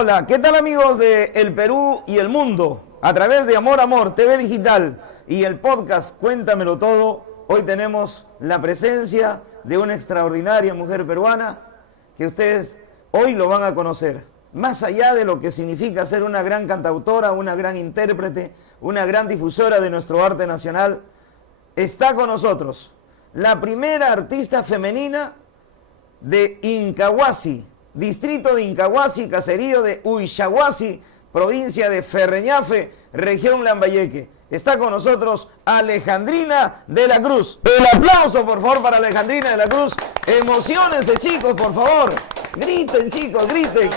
Hola, ¿qué tal amigos de El Perú y el mundo? A través de Amor Amor TV Digital y el podcast Cuéntamelo Todo, hoy tenemos la presencia de una extraordinaria mujer peruana que ustedes hoy lo van a conocer. Más allá de lo que significa ser una gran cantautora, una gran intérprete, una gran difusora de nuestro arte nacional, está con nosotros la primera artista femenina de Incahuasi, distrito de Incahuasi, caserío de Huichahuasi, provincia de Ferreñafe, región Lambayeque. Está con nosotros Alejandrina de la Cruz. El aplauso, por favor, para Alejandrina de la Cruz. Emociónense, chicos, por favor. Griten, chicos, griten.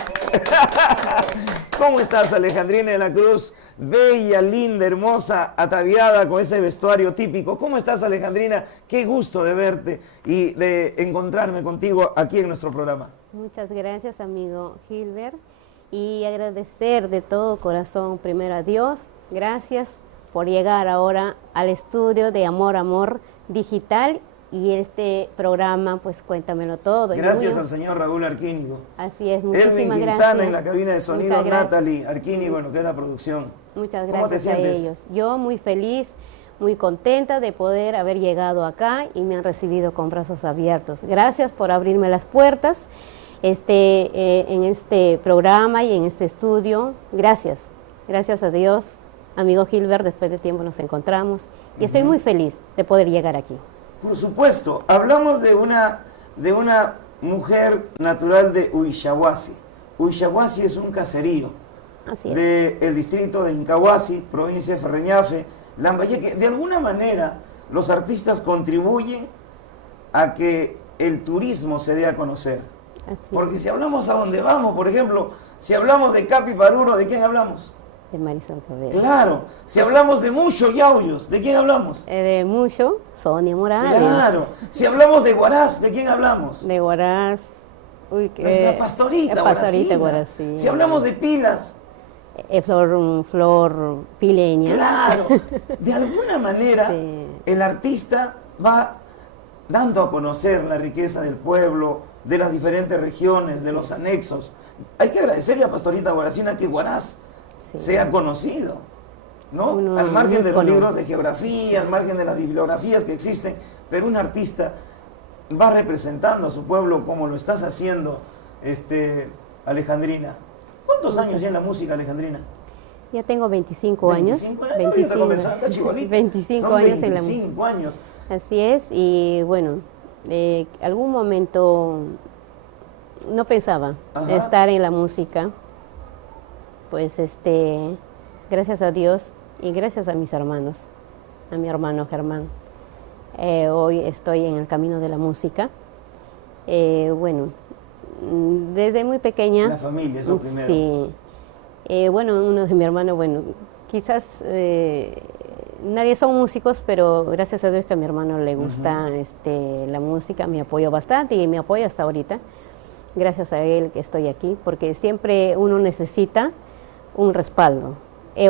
¿Cómo estás, Alejandrina de la Cruz? Bella, linda, hermosa, ataviada con ese vestuario típico. ¿Cómo estás, Alejandrina? Qué gusto de verte y de encontrarme contigo aquí en nuestro programa. Muchas gracias, amigo Gilbert, y agradecer de todo corazón primero a Dios. Gracias por llegar ahora al estudio de Amor Amor Digital y este programa, pues Cuéntamelo Todo. Gracias al señor Raúl Arquínigo. Así es, Elvin muchísimas Quintana gracias. en la cabina de sonido, Natalie Arquínigo en lo que es la producción. Muchas ¿Cómo te gracias a sientes? ellos. Yo muy feliz, muy contenta de poder haber llegado acá y me han recibido con brazos abiertos. Gracias por abrirme las puertas en este programa y en este estudio. Gracias, gracias a Dios. Amigo Gilbert, después de tiempo nos encontramos y estoy muy feliz de poder llegar aquí. Por supuesto, hablamos de una mujer natural de Huichahuasi. Huichahuasi es un caserío del distrito de Incahuasi, provincia de Ferreñafe, Lambayeque. De alguna manera, los artistas contribuyen a que el turismo se dé a conocer. Porque si hablamos a dónde vamos, por ejemplo, si hablamos de Capi Paruro, ¿de quién hablamos? De Marisol Cabello. Claro. Si hablamos de Mucho Yauyos, ¿de quién hablamos? De Mucho, Sonia Morales. Claro. Si hablamos de Huaraz, ¿de quién hablamos? De Huaraz. Nuestra pastorita Huaracina. Si hablamos de Pilas. Flor Pileña. Claro. De alguna manera, sí, el artista va dando a conocer la riqueza del pueblo, de las diferentes regiones, de los anexos. Hay que agradecerle a Pastorita Huaracina que Huaraz sea conocido, ¿no? Al margen de los libros de geografía, al margen de las bibliografías que existen, pero un artista va representando a su pueblo como lo estás haciendo, Alejandrina. ¿Cuántos años ya en la música, Alejandrina? Ya tengo 25 años. 25 años en la música. 25 años. Así es, y bueno, algún momento no pensaba estar en la música. Pues gracias a Dios y gracias a mis hermanos, a mi hermano Germán, hoy estoy en el camino de la música. Bueno, desde muy pequeña. La familia es lo primero. Sí. Bueno, uno de mi hermano, bueno, quizás nadie son músicos, pero gracias a Dios que a mi hermano le gusta la música, me apoyó bastante y me apoya hasta ahorita. Gracias a él que estoy aquí, porque siempre uno necesita un respaldo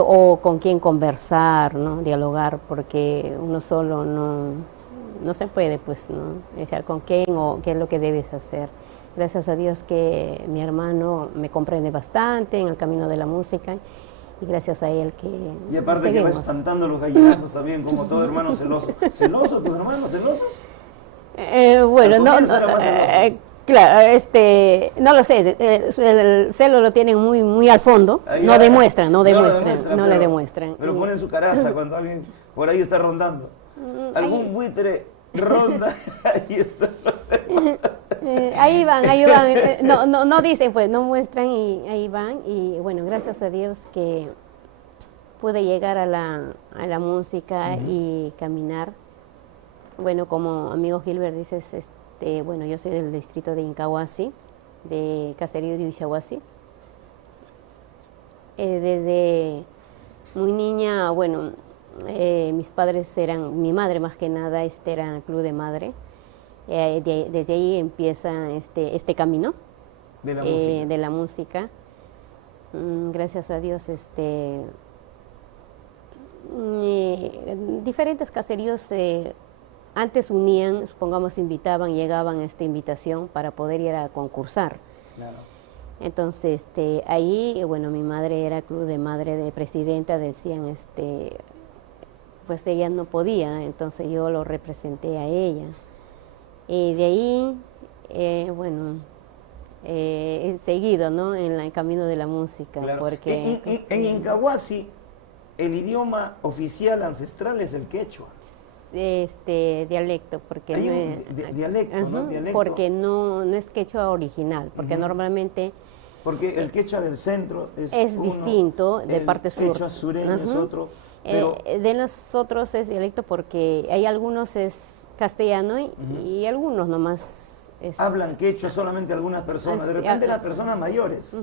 o con quien conversar, ¿no? Dialogar, porque uno solo no se puede, pues, ¿no? O sea, con quién o qué es lo que debes hacer. Gracias a Dios que mi hermano me comprende bastante en el camino de la música y gracias a él que y aparte seguimos. Que va espantando los gallinazos también, como todo hermano celoso. ¿Celoso? ¿Tus hermanos celosos? Bueno, no. Claro, no lo sé, el celo lo tienen muy al fondo, no le demuestran. Pero ponen su caraza cuando alguien por ahí está rondando. Algún buitre ronda, ahí está. Ahí van, no dicen, pues, no muestran y ahí van. Y bueno, gracias a Dios que pude llegar a la música y caminar. Bueno, como amigo Gilbert dices, bueno, yo soy del distrito de Incahuasi, de caserío de Huichahuasi. Desde muy niña, bueno, mis padres mi madre más que nada, era club de madre. Desde ahí empieza este camino de la música. Gracias a Dios, diferentes caseríos antes unían, supongamos invitaban, llegaban esta invitación para poder ir a concursar. Claro. Entonces, ahí, bueno, mi madre era club de madre de presidenta, decían, pues ella no podía, entonces yo lo representé a ella. Y de ahí, bueno, he seguido, ¿no?, en el camino de la música. Claro. Porque En Incahuasi, el idioma oficial ancestral es el quechua. dialecto, porque Hay no un es, dialecto, ¿no? ajá, Dialecto. porque no es quechua original, porque normalmente Porque el quechua del centro es uno, distinto de parte sur. El quechua sureño es Ajá. otro, pero De nosotros es dialecto porque hay algunos es castellano y algunos nomás es... hablan quechua solamente algunas personas, de Sí, repente las personas mayores.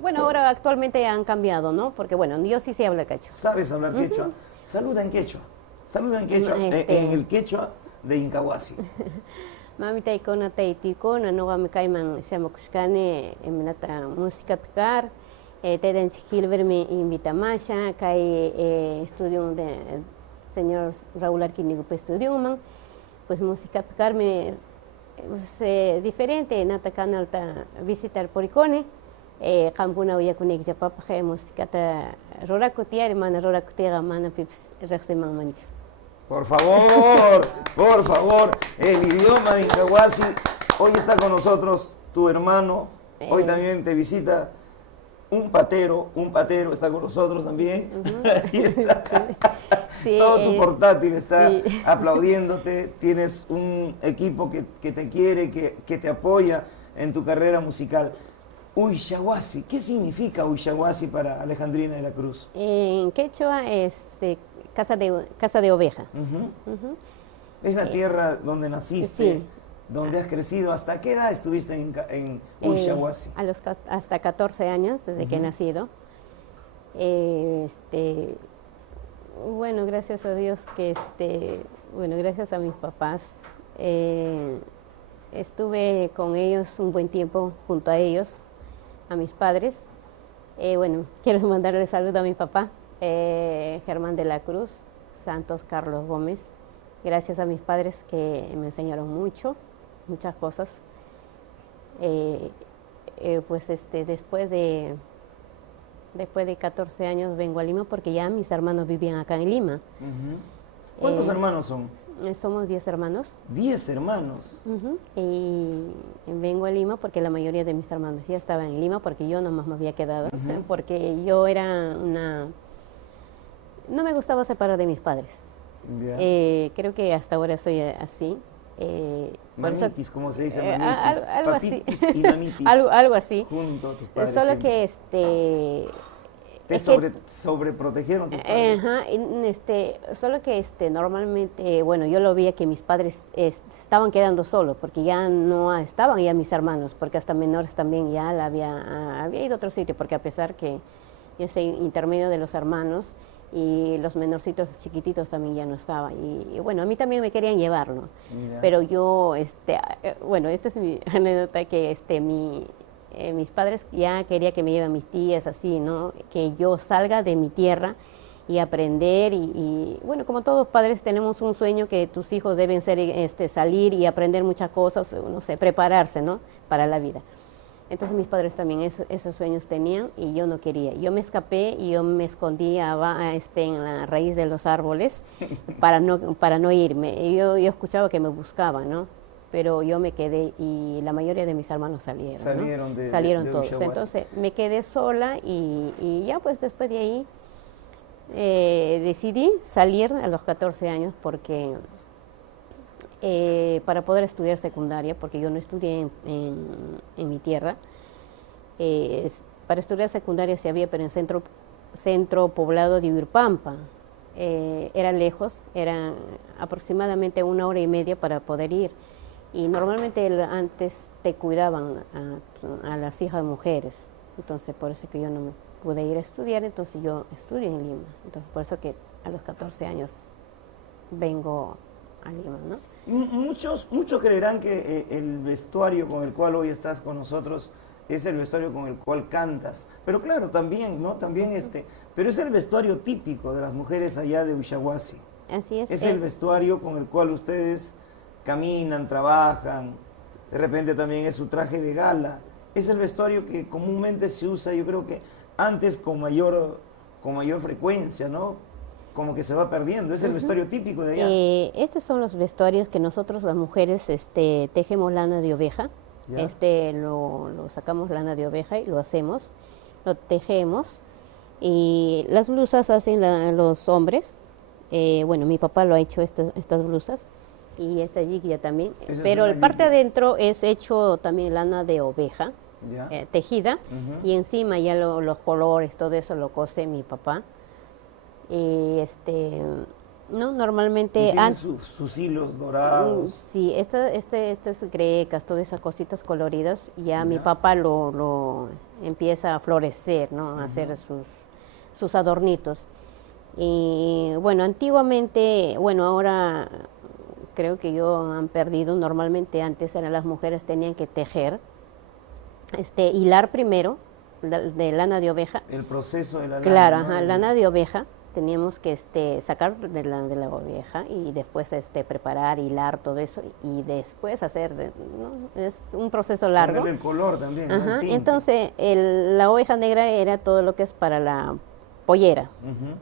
Bueno, ahora actualmente han cambiado, ¿no? Porque bueno, yo sí sé hablar quechua. ¿Sabes hablar quechua? Saluda en quechua. Saluda en quechua, en el quechua de Incahuasi. Mamita ikona taitikona no me caiman shamokushkane eminata música picar teden Gilbert me invita más cae estudio de señor Raúl Arquinigo estudio man pues música picar me pues, diferente nata canal ta visitar poricone campuna uya kunik ya papa música ta rora cotiar mana rora cotiar mana pips rexeman mancho. Por favor, el idioma de Incahuasi. Hoy está con nosotros tu hermano, hoy también te visita un patero está con nosotros también. Ahí está. Sí, todo tu portátil está sí. aplaudiéndote, tienes un equipo que te quiere, que te apoya en tu carrera musical. Uishahuasi, ¿qué significa Uishahuasi para Alejandrina de la Cruz? En quechua es casa de oveja. Es la tierra donde naciste, Sí. donde has crecido. ¿Hasta qué edad estuviste en Uishahuasi? Hasta 14 años, desde que he nacido. Bueno, gracias a Dios que, bueno, gracias a mis papás, estuve con ellos un buen tiempo junto a ellos, a mis padres. Bueno, quiero mandarle saludo a mi papá, Germán de la Cruz, Santos Carlos Gómez. Gracias a mis padres que me enseñaron muchas cosas. Pues después de 14 años vengo a Lima porque ya mis hermanos vivían acá en Lima. ¿Cuántos hermanos son? Somos 10 hermanos. 10 hermanos. Y vengo a Lima porque la mayoría de mis hermanos ya estaban en Lima porque yo nomás me había quedado. Porque yo era no me gustaba separar de mis padres. Creo que hasta ahora soy así. Mamitis, como se dice, mamitis. Algo así. Y mamitis. algo así. Junto a tus padres. Solo siempre. que te sobreprotegieron tus padres. Solo que normalmente, bueno, yo lo veía que mis padres estaban quedando solos porque ya no estaban ya mis hermanos, porque hasta menores también ya había ido a otro sitio, porque a pesar que yo soy intermedio de los hermanos y los menorcitos chiquititos también ya no estaban. Y bueno, a mí también me querían llevarlo. Pero yo, bueno, esta es mi anécdota que mis padres ya querían que me lleven mis tías así, ¿no? Que yo salga de mi tierra y aprender y bueno, como todos padres tenemos un sueño que tus hijos deben ser salir y aprender muchas cosas, no sé, prepararse, ¿no? Para la vida. Entonces mis padres también esos sueños tenían y yo no quería. Yo me escapé y yo me escondí en la raíz de los árboles para no irme. Y yo escuchaba que me buscaban, ¿no? Pero yo me quedé y la mayoría de mis hermanos salieron. ¿No? Salieron todos. Uishahuasi. Entonces me quedé sola y ya pues después de ahí decidí salir a los 14 años porque para poder estudiar secundaria, porque yo no estudié en mi tierra. Para estudiar secundaria se había, pero en centro poblado de Uirpampa. Era lejos, era aproximadamente 1 hora y media para poder ir. Y normalmente antes te cuidaban a las hijas mujeres. Entonces, por eso que yo no me pude ir a estudiar, entonces yo estudio en Lima. Entonces, por eso que a los 14 años vengo a Lima, ¿no? Muchos creerán que el vestuario con el cual hoy estás con nosotros es el vestuario con el cual cantas. Pero claro, también, ¿no? También pero es el vestuario típico de las mujeres allá de Uishahuasi. Así es. Es el vestuario con el cual ustedes caminan, trabajan. De repente también es su traje de gala. es el vestuario que comúnmente se usa, yo creo que antes con mayor frecuencia, ¿no? Como que se va perdiendo, es el vestuario típico de allá. Estos son los vestuarios que nosotros las mujeres tejemos lana de oveja. Ya. Lo sacamos lana de oveja y lo hacemos, lo tejemos. Y las blusas hacen los hombres. Bueno, mi papá lo ha hecho estas blusas y esta jigia también. Esa Pero es el una parte jigia. adentro es hecho también lana de oveja, Ya. tejida. Ujú. Y encima ya los colores, todo eso lo cose mi papá. Y no, Y normalmente tiene sus hilos dorados. sí, estas grecas, todas esas cositas coloridas, ya mi Ya. papá lo empieza a florecer, ¿no? A hacer sus adornitos. Y bueno, antiguamente, bueno, ahora creo que han perdido. Normalmente antes eran las mujeres tenían que tejer, hilar primero de lana de oveja. El proceso de la Claro, lana, ¿no? ajá, lana de oveja. Teníamos que sacar de la oveja y después preparar, hilar todo eso y después hacer, ¿no? Es un proceso largo. Ponerle el color también, ¿no? Ajá, El tinte. entonces la oveja negra era todo lo que es para la pollera. Ujú.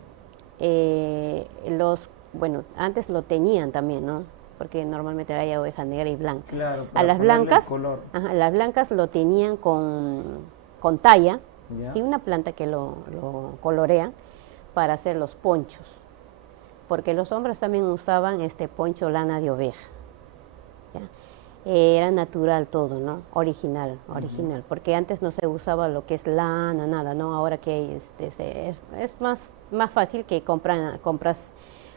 Bueno, antes lo teñían también, ¿no? Porque normalmente hay oveja negra y blanca. Claro, A para las ponerle el blancas, color. ajá, las blancas lo teñían con talla Ya. y una planta que lo colorea para hacer los ponchos. Porque los hombres también usaban poncho lana de oveja. ¿Ya? Era natural todo, ¿no? Original. Porque antes no se usaba lo que es lana, nada, ¿no? Ahora que es más fácil que compras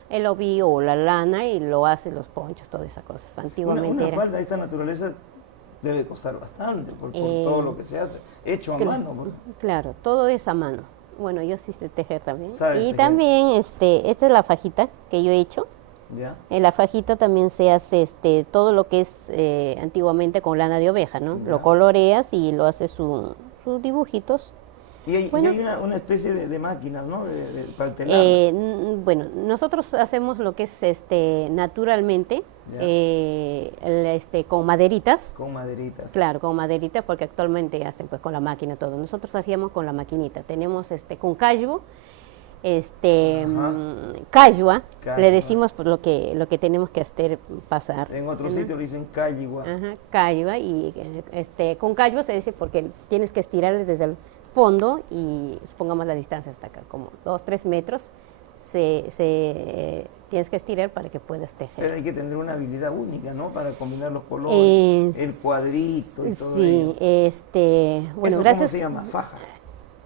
el ovillo o la lana y lo haces los ponchos, todas esas cosas. Antiguamente Una era. falda de esta naturaleza debe costar bastante por todo lo que se hace, hecho a mano. Claro, todo es a mano. Bueno, yo sí sé tejer también. ¿Sabes Y tejer? también, esta es la fajita que yo he hecho. ¿Ya? En la fajita también se hace todo lo que es antiguamente con lana de oveja, ¿no? Ya. Lo coloreas y lo haces sus dibujitos. Y hay, Bueno. una especie de máquinas, ¿no? Para el telar. Bueno, nosotros hacemos lo que es naturalmente, Ya. con maderitas. Con maderitas. Claro, con maderitas, porque actualmente hacen pues con la máquina todo. Nosotros hacíamos con la maquinita. Tenemos con callo, Ajá. cayua, Cayua. le decimos pues, lo que tenemos que hacer pasar. En otro sitio le dicen calligua. Ajá, cayua, y con cayua se dice porque tienes que estirarle desde el fondo y pongamos la distancia hasta acá, como 2-3 metros, tienes que estirar para que puedas tejer. Pero hay que tener una habilidad única, ¿no? Para combinar los colores, el cuadrito y todo sí, ello. bueno, ¿Eso gracias. cómo se llama? Faja.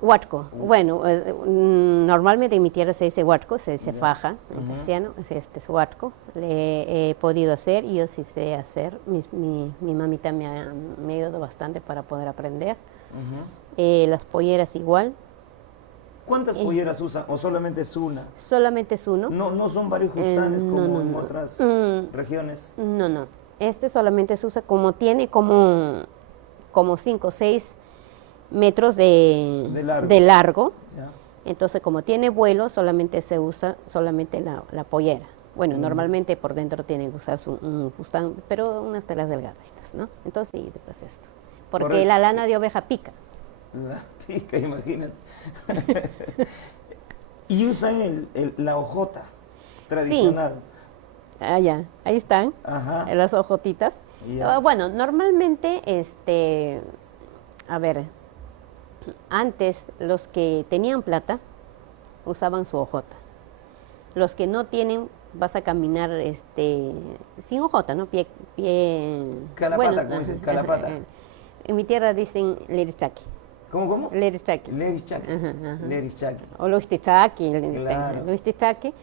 Huatco. Bueno, normalmente en mi tierra se dice huatco, se dice Ya. faja en castellano, es huatco. Le he podido hacer y yo sí sé hacer. Mi mamita me ha ayudado bastante para poder aprender. Ujú. Las polleras igual, ¿Cuántas polleras usan o solamente es una? solamente es uno. No son varios justanes como no, en no. otras regiones. No. Solamente se usa como tiene como 5 o 6 metros de largo. ¿Ya? Entonces, como tiene vuelo, solamente se usa solamente la pollera. Bueno, normalmente por dentro tienen que usar un fustán, pero unas telas delgaditas, ¿no? Entonces, sí, después esto. Porque Correcto. la lana de oveja pica. La pica, imagínate. Y usan la hojota tradicional. Ah, ya, ahí están, Ajá. las hojotitas. Ya. Bueno, normalmente, a ver, antes los que tenían plata usaban su hojota. Los que no tienen, vas a caminar sin hojota, ¿no? Pie Calapata, como dicen, calapata. En mi tierra dicen lerichaki. ¿Cómo? Lerichaki. Lerichaki. Lerichaki. O luistichaki. Claro. Luistichaki.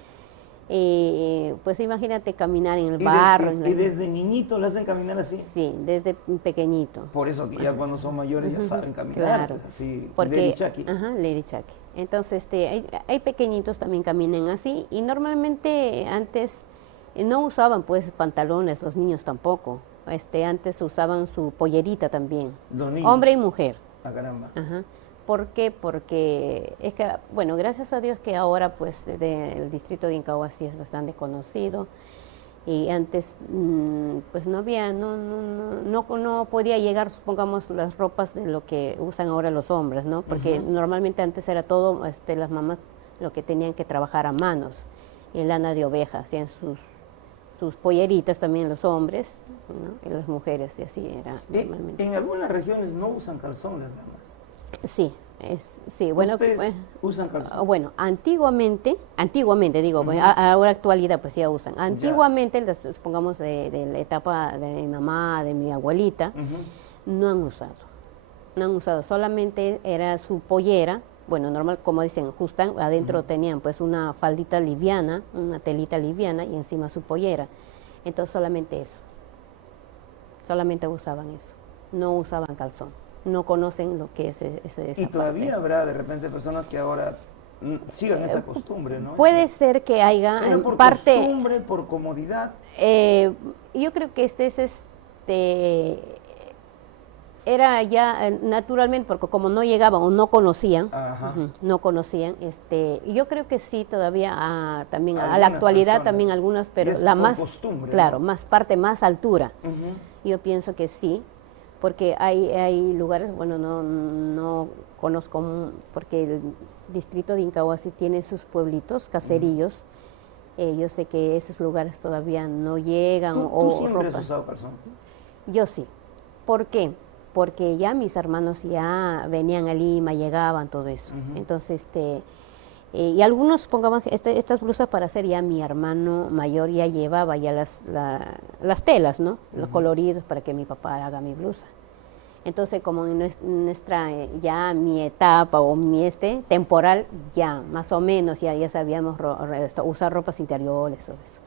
Pues imagínate caminar en el barro. Y desde niñito le hacen caminar así. Sí, desde pequeñito. Por eso que ya cuando son mayores ya saben caminar. Claro. Pues así, Porque, lerichaki. ajá, lerichaki. Entonces, hay pequeñitos también caminan así y normalmente antes no usaban pues pantalones, los niños tampoco. Antes usaban su pollerita también, Los niños. hombre y mujer. Ah, caramba. Ajá. ¿Por qué? Porque es que, bueno, gracias a Dios que ahora pues el distrito de Incagua sí es bastante conocido Y antes pues no había, no podía llegar, supongamos, las ropas de lo que usan ahora los hombres, ¿no? Porque normalmente antes era todo, las mamás lo que tenían que trabajar a manos, y lana de oveja, hacían sus polleritas también los hombres, ¿no? Y las mujeres, y así era normalmente. En algunas regiones no usan calzón las damas. Sí, sí, bueno. ¿Ustedes usan calzón? Bueno, antiguamente digo, ahora actualidad pues ya usan. Antiguamente, pongamos de la etapa de mi mamá, de mi abuelita, no han usado, solamente era su pollera, bueno, normal, como dicen, justo adentro tenían pues una faldita liviana, una telita liviana y encima su pollera. Entonces solamente eso, solamente usaban eso, no usaban calzón. No conocen lo que es esa Y todavía parte. habrá de repente personas que ahora sigan esa costumbre, ¿no? Puede ser que haya Pero por parte, costumbre, por comodidad. yo creo que era ya naturalmente, porque como no llegaban o no conocían, no conocían, yo creo que sí todavía también a la actualidad personas. también algunas, pero Es la por más, costumbre, claro, ¿no? más parte, más altura. Yo pienso que sí, porque hay lugares, bueno, no conozco, porque el distrito de Incahuasi tiene sus pueblitos, caserillos. Yo sé que esos lugares todavía no llegan. ¿Tú siempre has usado calzón? Yo sí. ¿Por qué? Porque ya mis hermanos ya venían a Lima, llegaban, todo eso. Entonces, y algunos, pongamos, estas blusas para hacer, ya mi hermano mayor ya llevaba ya las telas, ¿no? Los coloridos para que mi papá haga mi blusa. Entonces, como en nuestra, ya mi etapa o mi temporal, ya más o menos ya sabíamos usar ropas interiores o eso.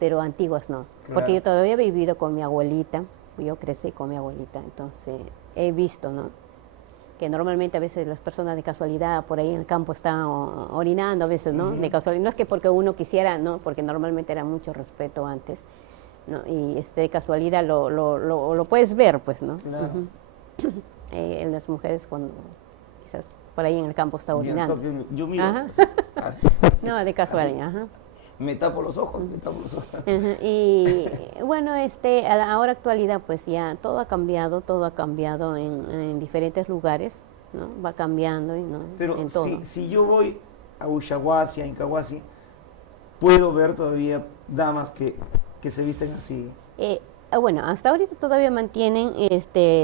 Pero antiguas no. Claro. Porque yo todavía he vivido con mi abuelita, yo crecí con mi abuelita, entonces he visto, ¿no? Que normalmente a veces las personas de casualidad por ahí en el campo están orinando a veces, ¿no? De casualidad, no es que porque uno quisiera, no, porque normalmente era mucho respeto antes, ¿no? Y de casualidad lo puedes ver, pues, ¿no? Claro. En las mujeres cuando quizás por ahí en el campo está orinando. Yo miro así. No, de casualidad, ajá. Me tapo los ojos. Y bueno, a la ahora actualidad pues ya todo ha cambiado en diferentes lugares, ¿no? Va cambiando y no. Pero en todo. Si yo voy a Ushuaia, a Incahuasi, puedo ver todavía damas que se visten así. Bueno, hasta ahorita todavía mantienen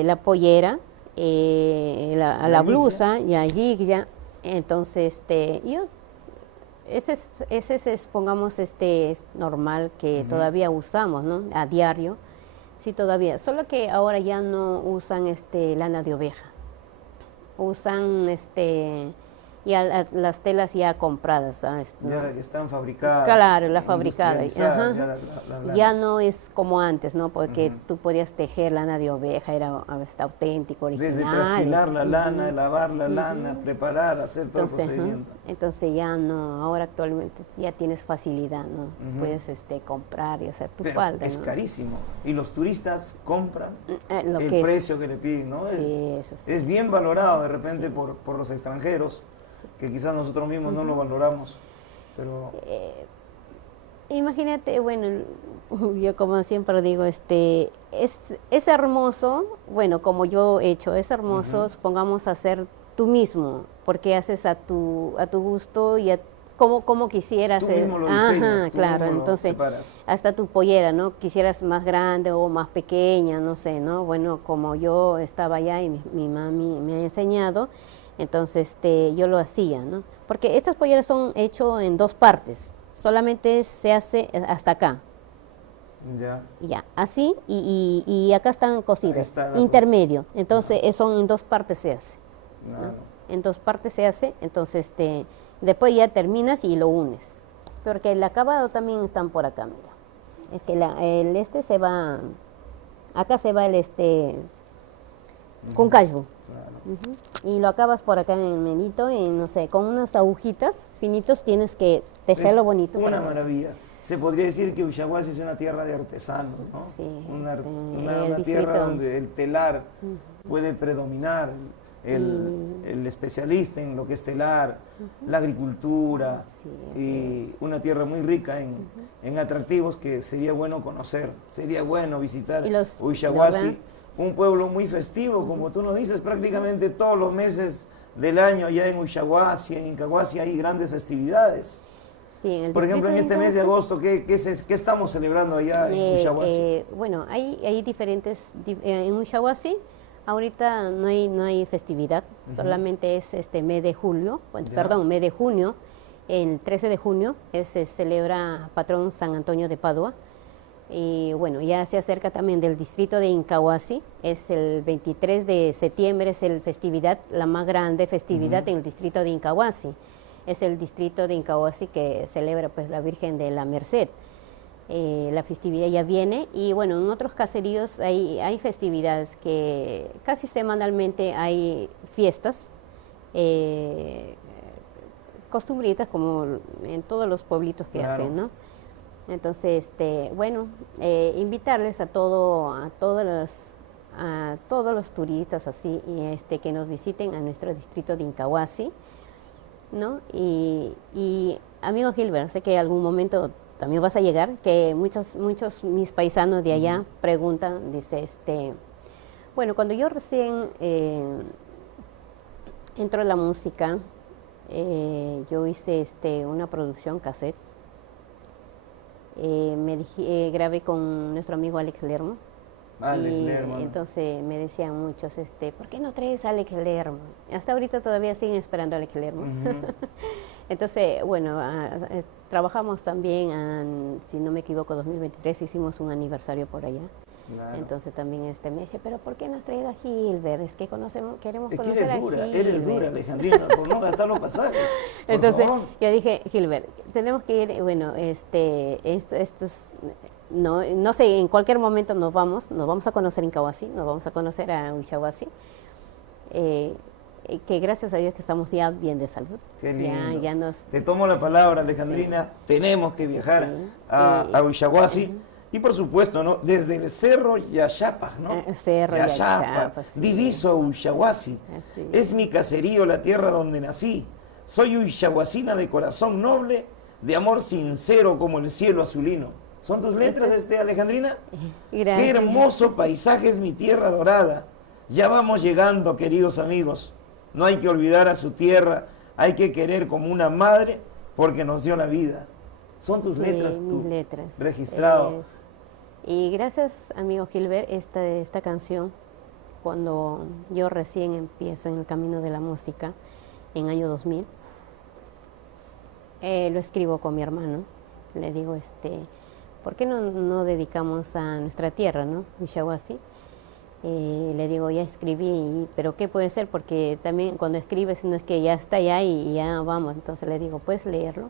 la pollera, la blusa, ya ya. Entonces, yo ese es, pongamos, es normal que todavía usamos, ¿no? A diario, sí todavía, solo que ahora ya no usan lana de oveja, usan ya las telas ya compradas. ¿No? Ya las que están fabricadas. Claro, las fabricadas. Ya no es como antes, ¿no? Porque tú podías tejer lana de oveja, era auténtico, original. Desde trasquilar la lana, lavar la lana, preparar, hacer todo el procedimiento. Entonces ya no, ahora actualmente ya tienes facilidad, ¿no? Puedes comprar y hacer tu falda. Es carísimo. Y los turistas compran el precio que le piden, ¿no? Sí, eso sí. Es bien valorado de repente por los extranjeros. Que quizás nosotros mismos no lo valoramos, pero... imagínate, bueno, yo como siempre digo, es hermoso, bueno, como yo he hecho, es hermoso, supongamos, hacer tú mismo, porque haces a tu gusto y como quisieras. Tú mismo lo diseñas, claro, entonces, hasta tu pollera, ¿no? Quisieras más grande o más pequeña, no sé, ¿no? Bueno, como yo estaba allá y mi mami me ha enseñado, entonces yo lo hacía, ¿no? Porque estas polleras son hechas en dos partes, solamente se hace hasta acá. Ya, así, y acá están cosidas, intermedio, entonces son en dos partes se hace. ¿No? En dos partes se hace, entonces después ya terminas y lo unes. Porque el acabado también están por acá, mira. Es que se va, acá se va con cashbo. Y lo acabas por acá en el menito y no sé, con unas agujitas finitos tienes que tejerlo bonito. Una maravilla. Se podría decir que Ushuaia es una tierra de artesanos, ¿no? Sí, una tierra donde el telar puede predominar, el especialista en lo que es telar, la agricultura, Sí, y una tierra muy rica en atractivos que sería bueno conocer, sería bueno visitar Y los- Ushuaia, ¿verdad? un pueblo muy festivo, como tú nos dices, prácticamente todos los meses del año allá en Ushuaia, en Incahuasi hay grandes festividades. Sí, en el Por ejemplo, en distrito este mes de Incahuasi, agosto, ¿qué estamos celebrando allá en Ushuaia? bueno, hay diferentes, en Ushuaia ahorita no hay festividad, solamente es este mes de julio, Ya. perdón, mes de junio, el 13 de junio se celebra patrón San Antonio de Padua. Y bueno, ya se acerca también del distrito de Incahuasi, es el 23 de septiembre, es el festividad, la más grande festividad en el distrito de Incahuasi. Es el distrito de Incahuasi que celebra pues la Virgen de la Merced. La festividad ya viene y bueno, en otros caseríos hay festividades que casi semanalmente hay fiestas, costumbritas como en todos los pueblitos que Claro. hacen, ¿no? Entonces, bueno, invitarles a todos los turistas así y que nos visiten a nuestro distrito de Incahuasi, ¿no? Y amigo Gilbert, sé que algún momento también vas a llegar, que muchos mis paisanos de allá preguntan, dice, bueno, cuando yo recién entro en la música, yo hice una producción cassette. Grabé con nuestro amigo Alex Lermo. Alex Y Lerman. entonces me decían muchos, ¿por qué no traes a Alex Lermo? Hasta ahorita todavía siguen esperando a Alex Lermo. Entonces, bueno, trabajamos también, si no me equivoco, 2023 hicimos un aniversario por allá. Claro. Entonces también me decía, pero ¿por qué no has traído a Gilbert? Es que queremos Es que conocer a eres dura, Gilbert. Alejandrina, por no gastar los pasajes. Por Entonces favor. yo dije, Gilbert, tenemos que ir, bueno, no sé, en cualquier momento nos vamos a conocer Incahuasi, nos vamos a conocer a Ushuaia, que gracias a Dios que estamos ya bien de salud. Qué lindo. Ya nos, Te tomo la palabra, Alejandrina. Tenemos que viajar Sí. a Ushuaia. Y por supuesto, ¿no? Desde el Cerro Yaxapa, ¿no? Cerro Yaxapa, sí. Diviso a Ushuaia. Así Es mi caserío, la tierra donde nací. Soy ushuaicina de corazón noble, de amor sincero como el cielo azulino. ¿Son tus letras, Alejandrina? Gracias. Qué hermoso paisaje es mi tierra dorada. Ya vamos llegando, queridos amigos. No hay que olvidar a su tierra, hay que querer como una madre porque nos dio la vida. Son tus letras, mis letras. Registrado. Y gracias, amigo Gilbert, esta canción, cuando yo recién empiezo en el camino de la música, en año 2000, lo escribo con mi hermano. Le digo, ¿por qué no dedicamos a nuestra tierra, ¿no? Ushuaia. Le digo, ya escribí, pero ¿qué puede ser? Porque también cuando escribes no es que ya está allá y ya vamos. Entonces le digo, ¿puedes leerlo?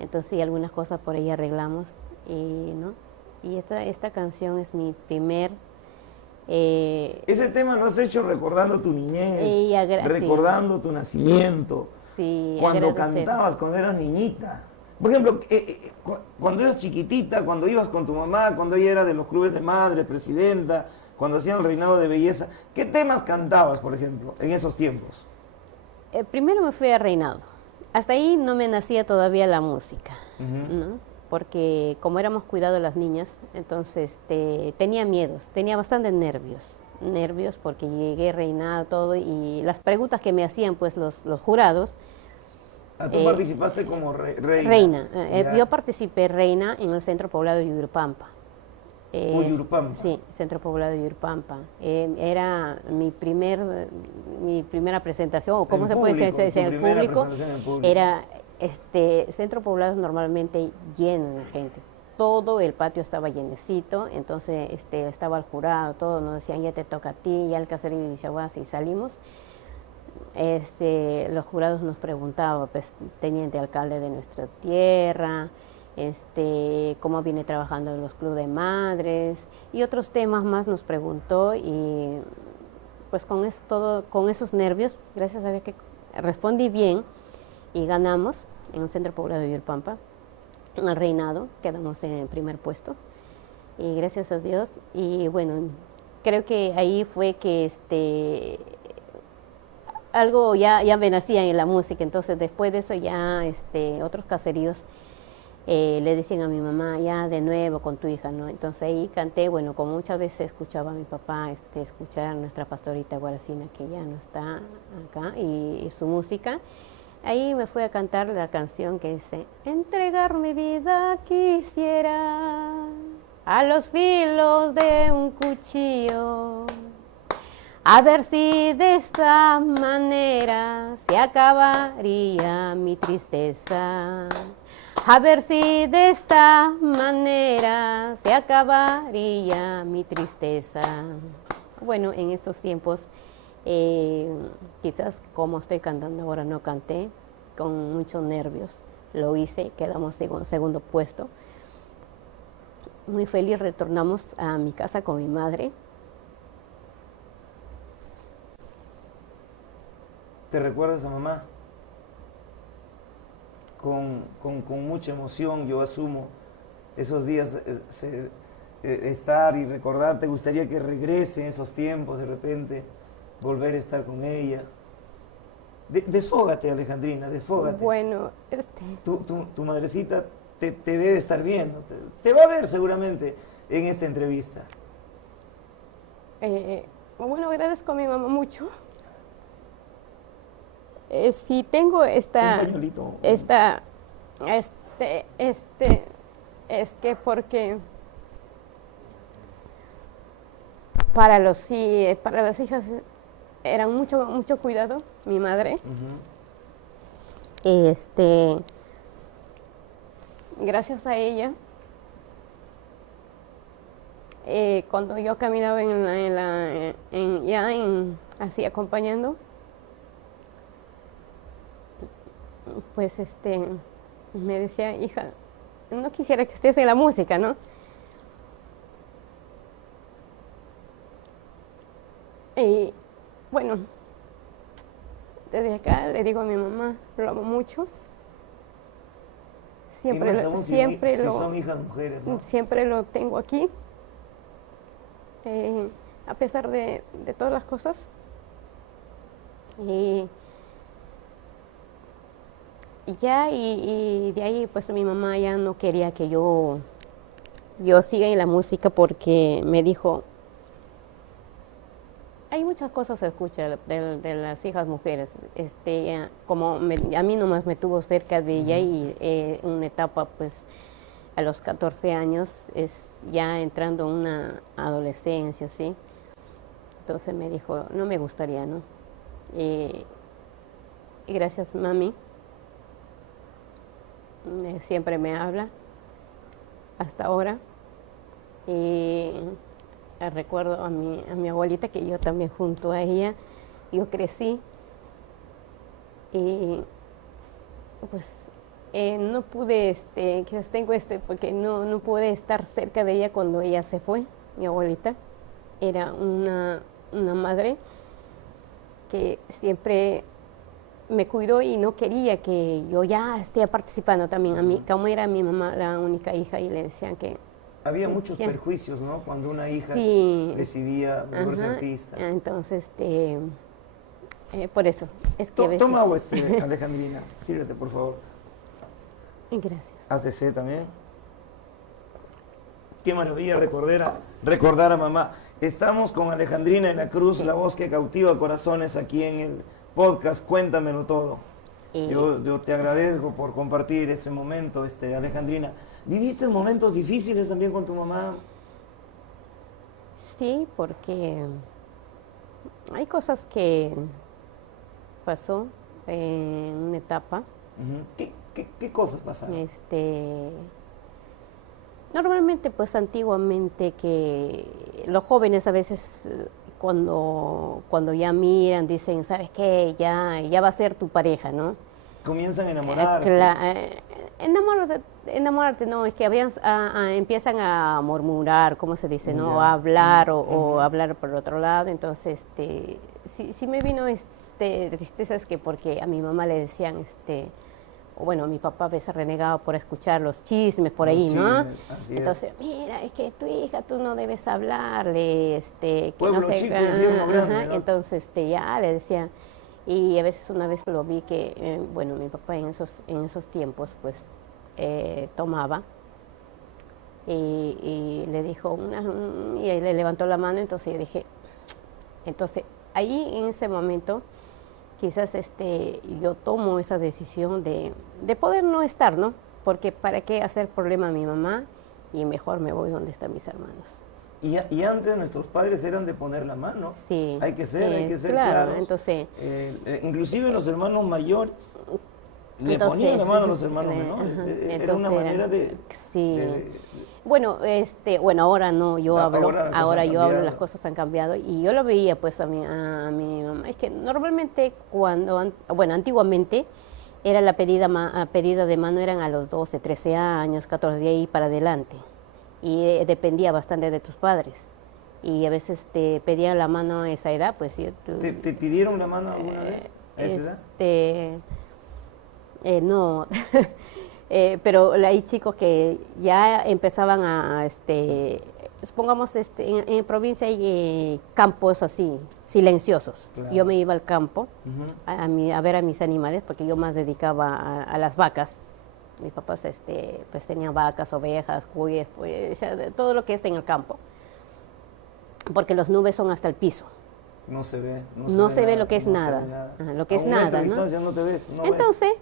Entonces y algunas cosas por ahí arreglamos, ¿no? Y esta canción es mi primer... Ese tema lo has hecho recordando tu niñez, Y recordando tu nacimiento, sí, cuando agradecer. cantabas, cuando eras niñita. Por ejemplo, cuando eras chiquitita, cuando ibas con tu mamá, cuando ella era de los clubes de madre, presidenta, cuando hacían el reinado de belleza, ¿qué temas cantabas, por ejemplo, en esos tiempos? Primero me fui a Reinado. Hasta ahí no me nacía todavía la música, ¿no? Porque como éramos cuidados las niñas, entonces tenía miedos, tenía bastantes nervios porque llegué Reinado todo y las preguntas que me hacían pues los jurados. ¿Tú participaste como reina? Reina. Ya. Yo participé reina en el Centro Poblado de Yurupampa. Uyurpampa. Sí, Centro Poblado de Yurupampa. Era mi primera presentación, o cómo En se puede público, decir, tu en el primera público. presentación en público. Era Centro Poblado normalmente lleno de gente. Todo el patio estaba llenecito, entonces estaba el jurado, todos nos decían, ya te toca a ti, ya el caserío de Ushuaia, y salimos. Los jurados nos preguntaban, pues, teniente alcalde de nuestra tierra, cómo viene trabajando en los clubes de madres y otros temas más nos preguntó y pues con esos nervios, gracias a Dios que respondí bien y ganamos en el Centro Poblado de Yurupampa, en el reinado, quedamos en el primer puesto y gracias a Dios y bueno, creo que ahí fue que algo ya me nacía en la música, entonces después de eso ya otros caseríos le decían a mi mamá, ya de nuevo con tu hija, ¿no? Entonces ahí canté, bueno, como muchas veces escuchaba a mi papá escuchar a nuestra pastorita Guaracina, que ya no está acá, y su música, ahí me fui a cantar la canción que dice, entregar mi vida quisiera a los filos de un cuchillo, a ver si de esta manera se acabaría mi tristeza. A ver si de esta manera se acabaría mi tristeza. Bueno, en estos tiempos, quizás como estoy cantando ahora no canté, con muchos nervios. Lo hice, quedamos en segundo puesto. Muy feliz, retornamos a mi casa con mi madre. ¿Te recuerdas a mamá? Con mucha emoción, yo asumo, esos días estar y recordar, ¿te gustaría que regrese esos tiempos de repente, volver a estar con ella? Desfógate, Alejandrina, desfógate. Bueno, Tu madrecita te debe estar viendo, te va a ver seguramente en esta entrevista. Bueno, agradezco a mi mamá mucho. Si tengo Un pañuelito. es que porque para las hijas era mucho cuidado, mi madre. Gracias a ella, cuando yo caminaba así acompañando, pues me decía, hija, no quisiera que estés en la música, ¿no? Y bueno, desde acá le digo a mi mamá, lo amo mucho. Siempre si son hijas mujeres, ¿no? Siempre lo tengo aquí, a pesar de todas las cosas. Y de ahí pues mi mamá ya no quería que yo siga en la música, porque me dijo, hay muchas cosas se escucha de las hijas mujeres, como a mí nomás me tuvo cerca de ella, y una etapa pues a los 14 años es ya entrando en una adolescencia, ¿sí? Entonces me dijo, no me gustaría, ¿no? Y gracias, mami. Siempre me habla hasta ahora, y recuerdo a mi abuelita, que yo también junto a ella yo crecí, y pues no pude, quizás tengo porque no pude estar cerca de ella cuando ella se fue. Mi abuelita era una madre que siempre me cuidó y no quería que yo ya esté participando también. A mí, como era mi mamá la única hija, y le decían que... Había muchos perjuicios, ¿no? Cuando una hija decidía volverse artista. Entonces, por eso, es que a veces... Toma agua, Alejandrina, sírvete, por favor. Gracias. ACC también. Qué maravilla recordar a mamá. Estamos con Alejandrina en la Cruz, la voz que cautiva corazones, aquí en el podcast Cuéntamelo Todo. Yo te agradezco por compartir ese momento, Alejandrina. ¿Viviste momentos difíciles también con tu mamá? Sí, porque hay cosas que pasó en una etapa. ¿Qué cosas pasaron? Normalmente, pues antiguamente, que los jóvenes a veces cuando ya miran, dicen, ¿sabes qué? Ya va a ser tu pareja, ¿no? Comienzan a enamorarte. Enamorarte, no, es que empiezan a murmurar, ¿cómo se dice? ¿No? A hablar o hablar por otro lado. Entonces, sí me vino tristezas, que porque a mi mamá le decían, o bueno, mi papá a veces renegaba por escuchar los chismes por ahí, ¿no? Entonces, mira, es que tu hija, tú no debes hablarle, que Pueblo no sé, chico, infierno grande, ¿no? Entonces, ya le decía, Y a veces una vez lo vi que, bueno, mi papá en esos tiempos pues tomaba y le dijo, y le levantó la mano, entonces yo dije, entonces ahí en ese momento quizás yo tomo esa decisión de poder no estar, ¿no? Porque para qué hacer problema a mi mamá y mejor me voy donde están mis hermanos. Y antes nuestros padres eran de poner la mano. Sí. Hay que ser claro, claros. entonces, inclusive los hermanos mayores le ponían la mano a los hermanos menores. Era una manera de... Sí. Bueno, bueno, ahora no, yo hablo, ahora yo hablo, las cosas han cambiado y yo lo veía pues a mi mamá. Es que normalmente bueno, antiguamente era la pedida de mano eran a los 12, 13 años, 14 de ahí para adelante. Y dependía bastante de tus padres. Y a veces te pedían la mano a esa edad, pues... ¿Te pidieron la mano alguna vez a esa edad? No, pero hay chicos que ya empezaban supongamos en provincia hay campos así, silenciosos. Claro. Yo me iba al campo a ver a mis animales, porque yo más dedicaba a las vacas. Mis papás pues tenían vacas, ovejas, cuyes, pues, todo lo que está en el campo. Porque las nubes son hasta el piso. No se ve. No se ve lo que es nada. Lo que es nada, ¿no? Distancia no te ves. Entonces,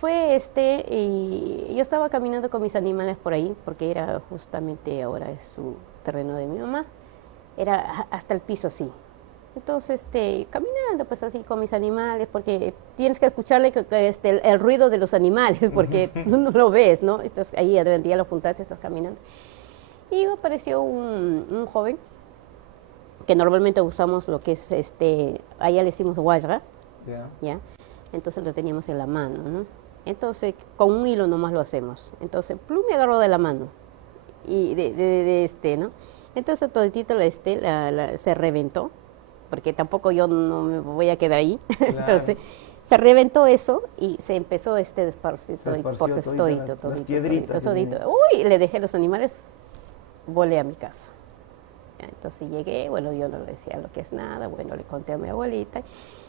fue y yo estaba caminando con mis animales por ahí, porque era justamente ahora es su terreno de mi mamá. Era hasta el piso, sí. Entonces, caminando pues así con mis animales, porque tienes que escucharle el ruido de los animales, porque tú no lo ves, ¿no? Estás ahí, ya lo juntaste, estás caminando. Y apareció un joven, que normalmente usamos lo que es, allá le decimos guayra, ¿ya? Entonces lo teníamos en la mano, ¿no? Entonces, con un hilo nomás lo hacemos. Entonces, plum, me agarró de la mano, y ¿no? Entonces, toditito se reventó, porque tampoco yo no me voy a quedar ahí. Claro. Entonces, se reventó eso y se empezó a esparcir todito. Las piedritas. Uy, le dejé los animales, volé a mi casa. Entonces llegué, bueno, yo no le decía lo que es nada, bueno, le conté a mi abuelita.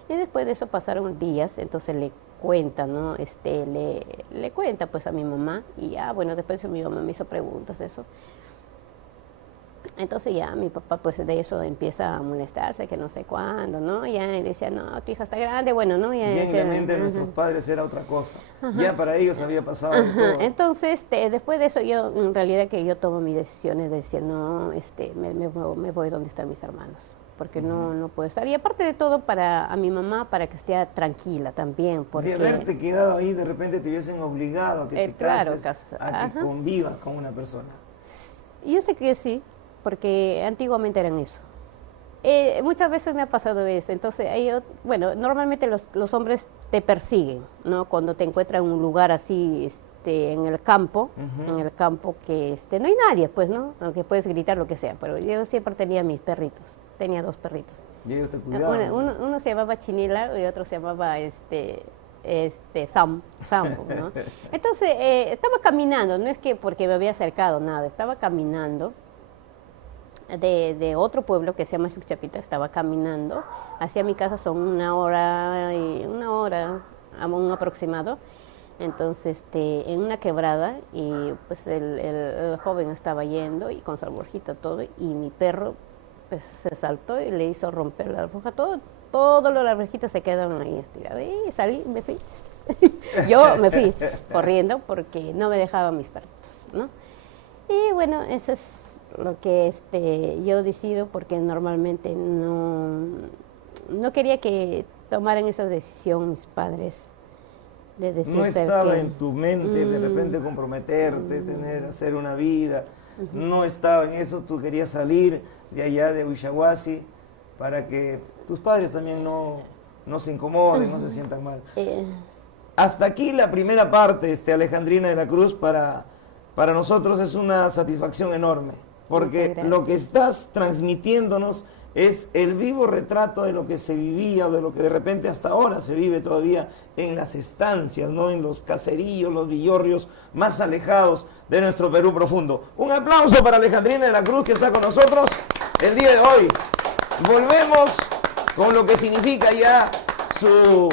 Y después de eso pasaron días, entonces le cuenta, ¿no? Le cuenta pues a mi mamá y bueno, después mi mamá me hizo preguntas, eso. Entonces ya mi papá pues de eso empieza a molestarse, que no sé cuándo, ¿no? Ya decía, no, tu hija está grande, bueno, ¿no? Ya en la mente de nuestros padres era otra cosa. Ya para ellos había pasado todo. Entonces, después de eso yo, en realidad que yo tomo mis decisiones de decir, no, me voy donde están mis hermanos, porque no puedo estar. Y aparte de todo, a mi mamá, para que esté tranquila también. Porque, de haberte quedado ahí, de repente te hubiesen obligado a que te cases, a que convivas con una persona. Yo sé que sí, porque antiguamente eran eso. Muchas veces me ha pasado eso. Entonces, bueno, normalmente los hombres te persiguen, ¿no? Cuando te encuentran en un lugar así, en el campo, que no hay nadie, pues, ¿no? Aunque puedes gritar lo que sea, pero yo siempre tenía mis perritos, tenía 2 perritos. ¿Y ellos te cuidaban? Uno se llamaba Chinila y otro se llamaba Sambo, ¿no? Entonces, estaba caminando, no es que porque me había acercado, nada, estaba caminando de otro pueblo que se llama Chuchapita, estaba caminando hacia mi casa, son una hora, un aproximado. Entonces, en una quebrada, y pues el joven estaba yendo y con su alforjita todo, y mi perro pues se saltó y le hizo romper la alforja, todo las alforjitas se quedaron ahí estiradas, y salí, me fui. Yo me fui corriendo porque no me dejaban mis perritos, ¿no? Y bueno, eso es lo que yo decido, porque normalmente no quería que tomaran esa decisión mis padres de decir, no estaba en tu mente de repente comprometerte, hacer una vida, no estaba en eso, tú querías salir de allá de Huichahuasi para que tus padres también no se incomoden, no se sientan mal. Hasta aquí la primera parte, Alejandrina de la Cruz, para nosotros es una satisfacción enorme. Porque lo que estás transmitiéndonos es el vivo retrato de lo que se vivía, o de lo que de repente hasta ahora se vive todavía en las estancias, ¿no? En los caseríos, los villorrios más alejados de nuestro Perú profundo. Un aplauso para Alejandrina de la Cruz, que está con nosotros el día de hoy. Volvemos con lo que significa ya su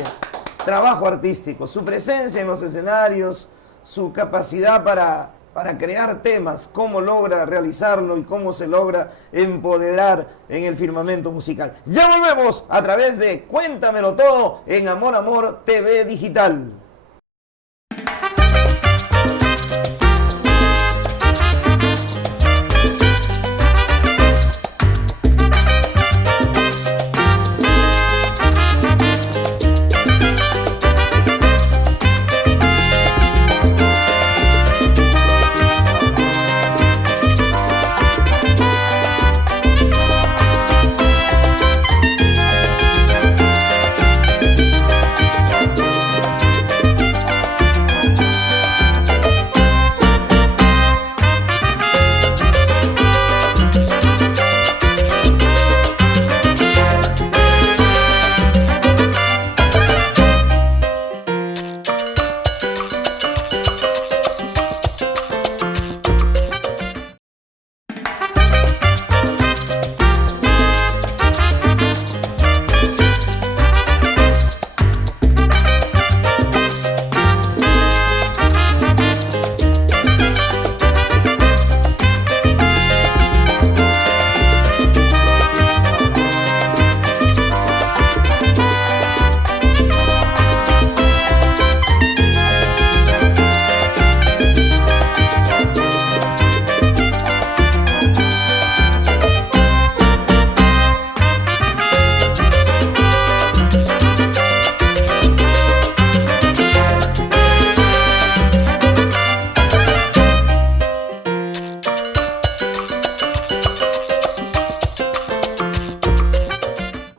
trabajo artístico, su presencia en los escenarios, su capacidad para crear temas, cómo logra realizarlo y cómo se logra empoderar en el firmamento musical. Ya volvemos a través de Cuéntamelo Todo en Amor Amor TV Digital.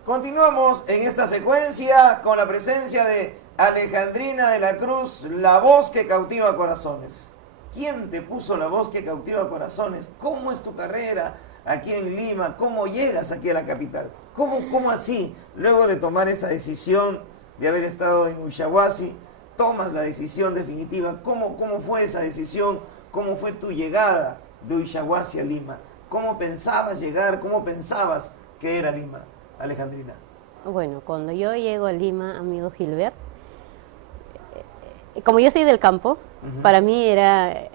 Continuamos en esta secuencia con la presencia de Alejandrina de la Cruz, la voz que cautiva corazones. ¿Quién te puso la voz que cautiva corazones? ¿Cómo es tu carrera aquí en Lima? ¿Cómo llegas aquí a la capital? ¿Cómo así, luego de tomar esa decisión de haber estado en Ushuaia, tomas la decisión definitiva? ¿Cómo fue esa decisión? ¿Cómo fue tu llegada de Ushuaia a Lima? ¿Cómo pensabas llegar? ¿Cómo pensabas que era Lima, Alejandrina? Bueno, cuando yo llego a Lima, amigo Gilbert, como yo soy del campo, para mí era,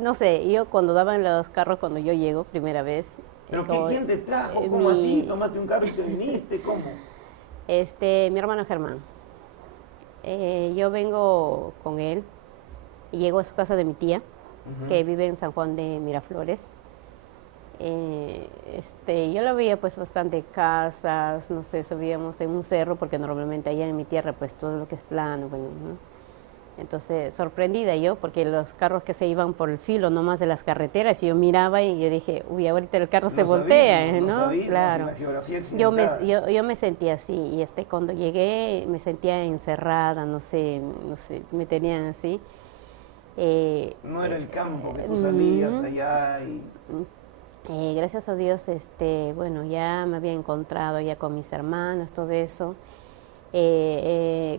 no sé, yo cuando daban los carros, cuando yo llego, primera vez. ¿Pero quién te trajo? ¿Cómo así? ¿Tomaste un carro y te viniste? ¿Cómo? Mi hermano Germán. Yo vengo con él y llego a su casa de mi tía, que vive en San Juan de Miraflores. Yo la veía pues bastante casas, no sé, subíamos en un cerro, porque normalmente allá en mi tierra pues todo lo que es plano, bueno, ¿no? Entonces, sorprendida yo, porque los carros que se iban por el filo nomás de las carreteras, yo miraba y yo dije, uy, ahorita el carro se voltea, ¿no? Claro. La geografía yo me sentía así, y cuando llegué me sentía encerrada, no sé, me tenían así. No era el campo que tú salías allá y... Gracias a Dios, bueno, ya me había encontrado ya con mis hermanos, todo eso.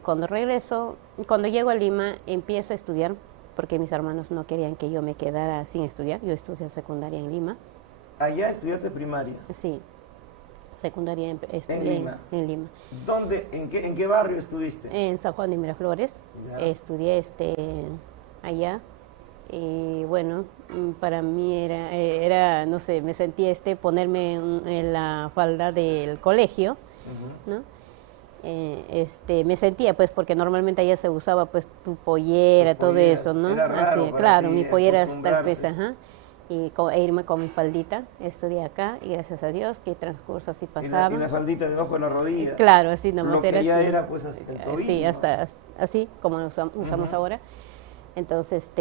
Cuando regreso, cuando llego a Lima, empiezo a estudiar, porque mis hermanos no querían que yo me quedara sin estudiar. Yo estudié secundaria en Lima. ¿Allá estudiaste primaria? Sí, secundaria estudié ¿En Lima? En Lima. ¿Dónde, en qué barrio estuviste? En San Juan de Miraflores. Ya. Estudié allá. Y bueno, para mí era no sé, me sentía ponerme en la falda del colegio, ¿no? Me sentía pues, porque normalmente allá se usaba pues tu pollera, todo eso, ¿no? Era raro así, para claro, ti mi pollera está acostumbrarse. espesa, e irme con mi faldita. Estudié acá y gracias a Dios que el transcurso así Y pasaba. la faldita debajo de la rodilla. Claro, así nomás Lo que era. ya así. era pues hasta el tobillo. Sí, hasta así como lo usamos ahora. Entonces,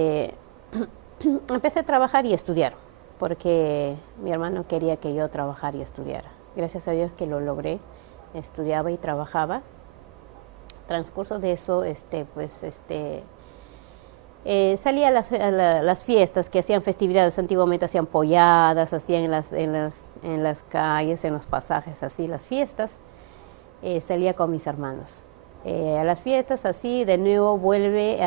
empecé a trabajar y estudiar, porque mi hermano quería que yo trabajara y estudiara. Gracias a Dios que lo logré, estudiaba y trabajaba. Transcurso de eso, salía a las fiestas que hacían festividades. Antiguamente hacían polladas, hacían en las calles, en los pasajes, así las fiestas. Salía con mis hermanos. A las fiestas, así, de nuevo vuelve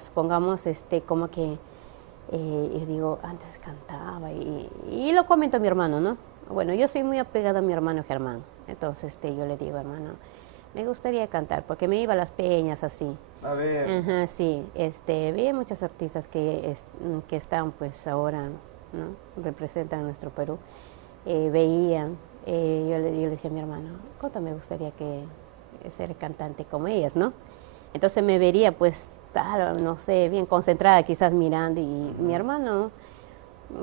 supongamos, como que, yo digo, antes cantaba, y lo comento a mi hermano, ¿no? Bueno, yo soy muy apegada a mi hermano Germán. Entonces, yo le digo, hermano, me gustaría cantar, porque me iba a las peñas así. A ver. Ajá, sí, veía muchos artistas que están pues ahora, ¿no? Representan a nuestro Perú. Veían, yo le decía a mi hermano, ¿cuánto me gustaría que ser cantante como ellas, ¿no? Entonces me vería pues, tal, no sé, bien concentrada quizás mirando y mi hermano,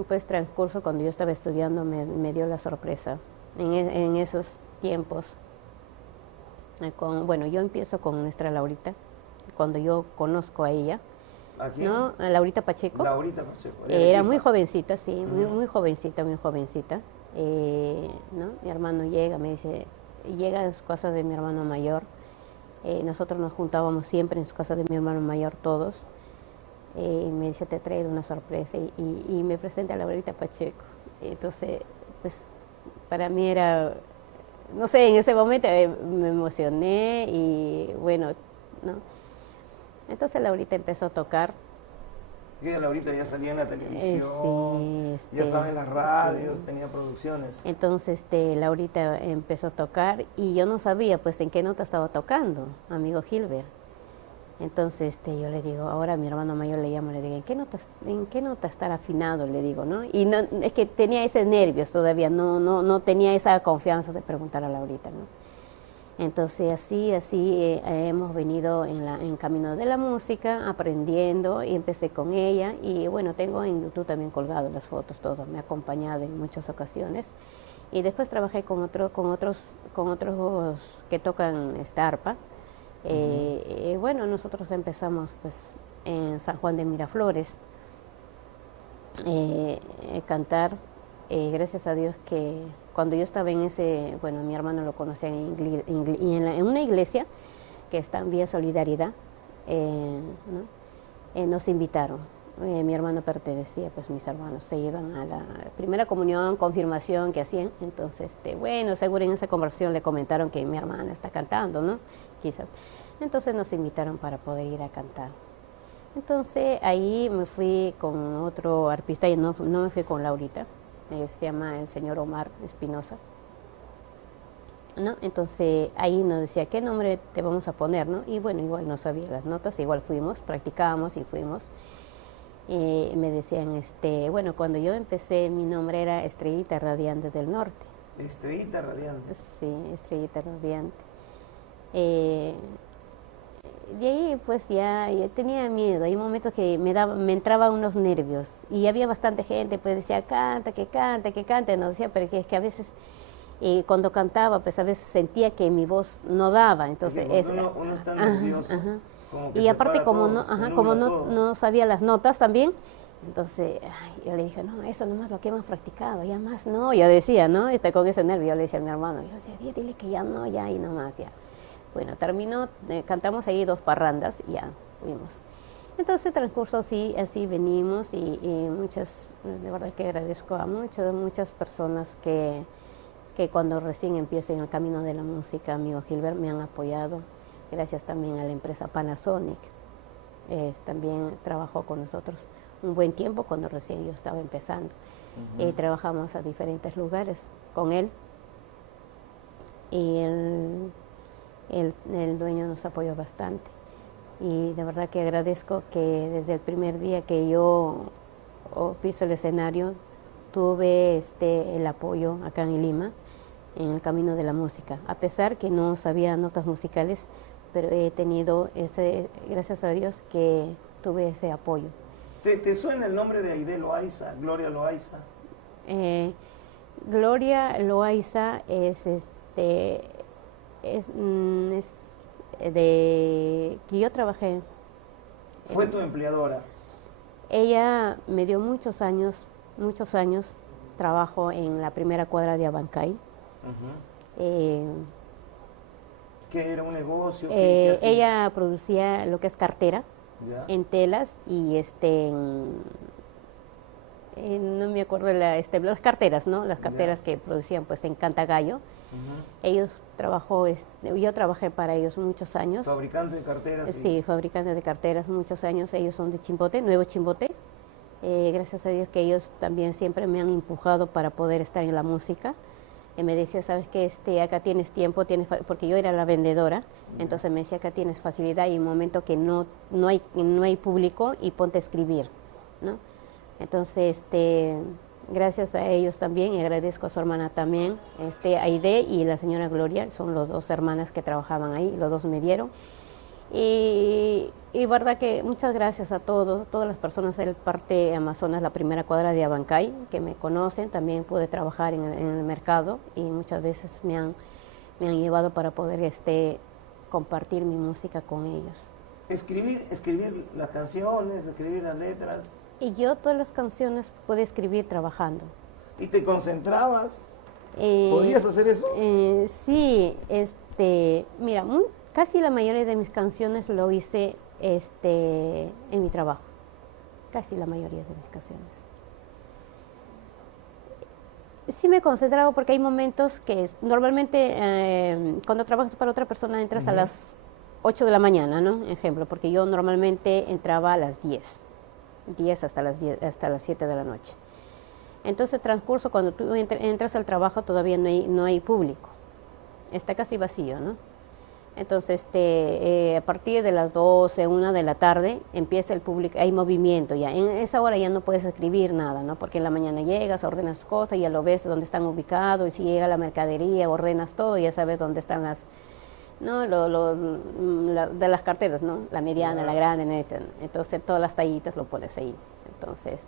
pues transcurso cuando yo estaba estudiando me dio la sorpresa en esos tiempos. Bueno, yo empiezo con nuestra Laurita, cuando yo conozco a ella, ¿A quién? ¿no? A Laurita Pacheco. Laurita Pacheco. Era muy jovencita, sí, muy jovencita, muy jovencita. ¿No? Mi hermano llega, me dice, llega a su casa de mi hermano mayor. Nosotros nos juntábamos siempre en su casa de mi hermano mayor todos. Y me dice, te traigo una sorpresa y me presenta a Laurita Pacheco. Entonces, pues para mí era, no sé, en ese momento me emocioné y bueno, ¿no? Entonces Laurita empezó a tocar. Que Laurita ya salía en la televisión, Sí, ya estaba en las radios, sí. tenía producciones. Entonces Laurita empezó a tocar y yo no sabía pues en qué nota estaba tocando, amigo Gilbert. Entonces yo le digo, ahora a mi hermano mayor le llamo, le digo, ¿en qué nota estará afinado? Le digo, ¿no? Y no, es que tenía ese nervios todavía, no tenía esa confianza de preguntar a Laurita, ¿no? Entonces así hemos venido en camino de la música, aprendiendo y empecé con ella y bueno, tengo en YouTube también colgado las fotos, todo, me ha acompañado en muchas ocasiones y después trabajé con otros que tocan esta arpa. Bueno, nosotros empezamos pues en San Juan de Miraflores cantar, gracias a Dios que cuando yo estaba bueno, mi hermano lo conocía en una iglesia que está en Vía Solidaridad, ¿no? Nos invitaron. Mi hermano pertenecía, pues mis hermanos se iban a la primera comunión, confirmación que hacían. Entonces, bueno, seguro en esa conversación le comentaron que mi hermana está cantando, ¿no? Quizás. Entonces nos invitaron para poder ir a cantar. Entonces ahí me fui con otro arpista y no me fui con Laurita, se llama el señor Omar Espinosa, ¿no? Entonces ahí nos decía, ¿qué nombre te vamos a poner, no? Y bueno, igual no sabía las notas, igual fuimos, practicábamos y fuimos. Me decían, bueno, cuando yo empecé mi nombre era Estrellita Radiante del Norte. Estrellita Radiante. Sí, Estrellita Radiante. De ahí pues ya yo tenía miedo, hay momentos que me entraban unos nervios y había bastante gente, pues decía canta, que cante, no decía, pero es que a veces cuando cantaba pues a veces sentía que mi voz no daba, entonces uno está nervioso. Ajá. Como que Y aparte todo, como no sabía las notas también, entonces yo le dije, no, eso nomás lo que hemos practicado, ya más no, yo decía, ¿no? Con ese nervio yo le decía a mi hermano, yo decía, dile que ya no, ya y nomás, ya. Bueno, terminó, cantamos ahí 2 parrandas y ya fuimos. Entonces transcurso así venimos y de verdad que agradezco a muchas personas que cuando recién empiezo en el camino de la música, amigo Gilbert, me han apoyado. Gracias también a la empresa Panasonic, también trabajó con nosotros un buen tiempo cuando recién yo estaba empezando. Trabajamos a diferentes lugares con él y el dueño nos apoyó bastante y de verdad que agradezco que desde el primer día que yo piso el escenario tuve el apoyo acá en Lima en el camino de la música, a pesar que no sabía notas musicales, pero he tenido gracias a Dios que tuve ese apoyo. ¿Te suena el nombre de Aide Loaiza, Gloria Loaiza? Gloria Loaiza es de que yo trabajé. ¿Fue tu empleadora? Ella me dio muchos años trabajo en la primera cuadra de Abancay. ¿Qué era un negocio? Ella producía lo que es cartera, ¿ya? En telas y no me acuerdo las carteras, ¿no? Las carteras, ¿ya? Que producían pues en Cantagallo. Ellos yo trabajé para ellos muchos años. ¿Fabricante de carteras? Sí, fabricante de carteras muchos años. Ellos son de Chimbote, Nuevo Chimbote. Gracias a Dios que ellos también siempre me han empujado para poder estar en la música. y me decía, ¿sabes qué? Acá tienes tiempo, porque yo era la vendedora, entonces me decía, acá tienes facilidad y un momento que no hay público y ponte a escribir, ¿no? Entonces, gracias a ellos también, y agradezco a su hermana también, Aide y la señora Gloria, son las dos hermanas que trabajaban ahí, los dos me dieron. Y verdad que muchas gracias a todas las personas del Parque Amazonas, la primera cuadra de Abancay, que me conocen, también pude trabajar en el mercado y muchas veces me han llevado para poder compartir mi música con ellos. Escribir las canciones, escribir las letras. Y yo todas las canciones pude escribir trabajando. ¿Y te concentrabas? ¿Podías hacer eso? Sí, mira, casi la mayoría de mis canciones lo hice en mi trabajo. Casi la mayoría de mis canciones. Sí me concentraba porque hay momentos que normalmente cuando trabajas para otra persona entras a las 8 de la mañana, ¿no? Ejemplo, porque yo normalmente entraba a las 10 hasta las 7 de la noche. Entonces, transcurso, cuando tú entras al trabajo todavía no hay público. Está casi vacío, ¿no? Entonces, a partir de las 12, 1 de la tarde, empieza el público, hay movimiento ya. En esa hora ya no puedes escribir nada, ¿no? Porque en la mañana llegas, ordenas cosas, ya lo ves dónde están ubicados, y si llega la mercadería, ordenas todo, ya sabes dónde están las, ¿no? De las carteras, ¿no? La mediana, la grande, entonces todas las tallitas lo pones ahí. Entonces,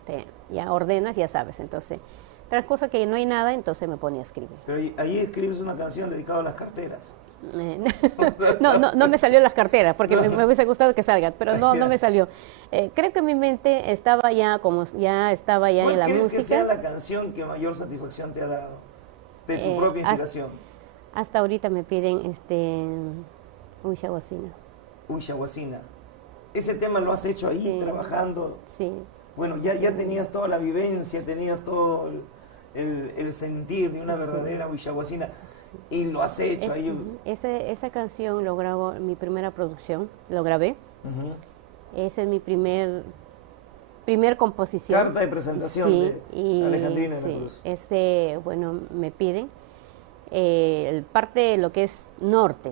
ya ordenas, ya sabes. Entonces, transcurso que no hay nada, entonces me ponía a escribir. Pero ahí escribes una canción dedicada a las carteras. No me salió las carteras, porque me hubiese gustado que salgan, pero no me salió. Creo que mi mente estaba ya en la música. ¿Cuál crees que sea la canción que mayor satisfacción te ha dado de tu propia inspiración? Hasta ahorita me piden Uyshahuacina. Uyshahuacina. Ese tema lo has hecho ahí, sí, trabajando. Sí. Bueno, ya tenías toda la vivencia, tenías todo el sentir de una verdadera Uyshahuacina. Y lo has hecho ahí. Esa canción lo grabo, mi primera producción, lo grabé. Esa es mi primer composición. Carta de presentación, sí, de Alejandrina de la Cruz. Bueno, me piden parte de lo que es norte,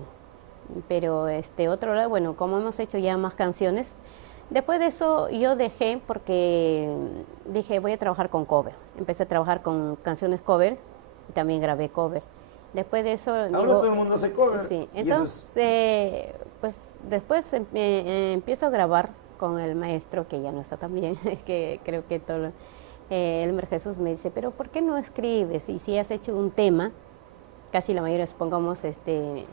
pero otro lado, bueno, como hemos hecho ya más canciones, después de eso yo dejé porque dije voy a trabajar con cover. Empecé a trabajar con canciones cover y también grabé cover. Después de eso... Ahora todo el mundo hace cover. Sí, entonces, pues después empiezo a grabar con el maestro, que ya no está tan bien, que creo que todo... Elmer Jesús me dice, pero ¿por qué no escribes? Y si has hecho un tema, casi la mayoría, supongamos, que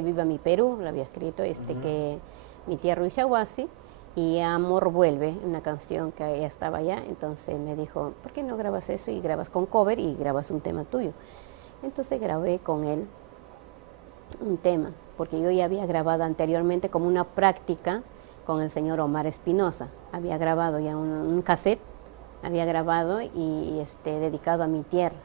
viva mi Perú, lo había escrito, que mi tierra Uyshahuasi, y Amor vuelve, una canción que ya estaba allá, entonces me dijo, ¿por qué no grabas eso y grabas con cover y grabas un tema tuyo? Entonces grabé con él un tema, porque yo ya había grabado anteriormente como una práctica con el señor Omar Espinosa. Había grabado ya un cassette, había grabado y dedicado a mi tierra.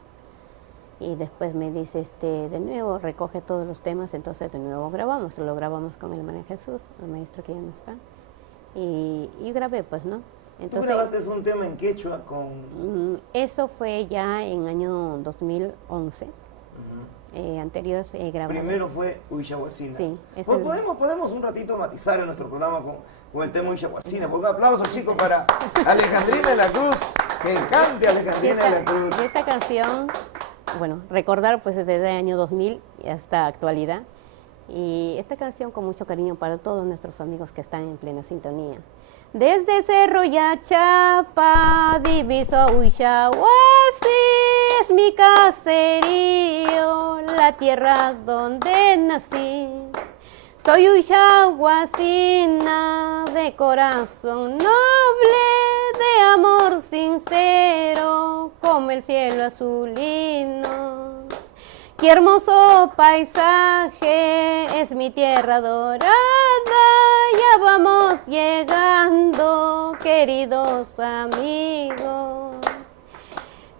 Y después me dice, de nuevo, recoge todos los temas, entonces de nuevo grabamos. Lo grabamos con el María Jesús, el maestro que ya no está. Y grabé, pues, ¿no? Entonces, ¿tú grabaste un tema en quechua con...? Eso fue ya en año 2011. Anterior grabado. Primero fue Uyshahuacina. Sí. Pues podemos un ratito matizar en nuestro programa con el tema Uyshahuacina. Porque un aplauso, chicos, para Alejandrina de la Cruz. Que cante Alejandrina de la Cruz. Y esta canción, bueno, recordar pues desde el año 2000 hasta actualidad. Y esta canción con mucho cariño para todos nuestros amigos que están en plena sintonía. Desde Cerro Yachapa, diviso a Uyshahuasi, es mi caserío, la tierra donde nací. Soy Uyshahuasina, de corazón noble, de amor sincero, como el cielo azulino. Qué hermoso paisaje, es mi tierra dorada, ya vamos llegando, queridos amigos.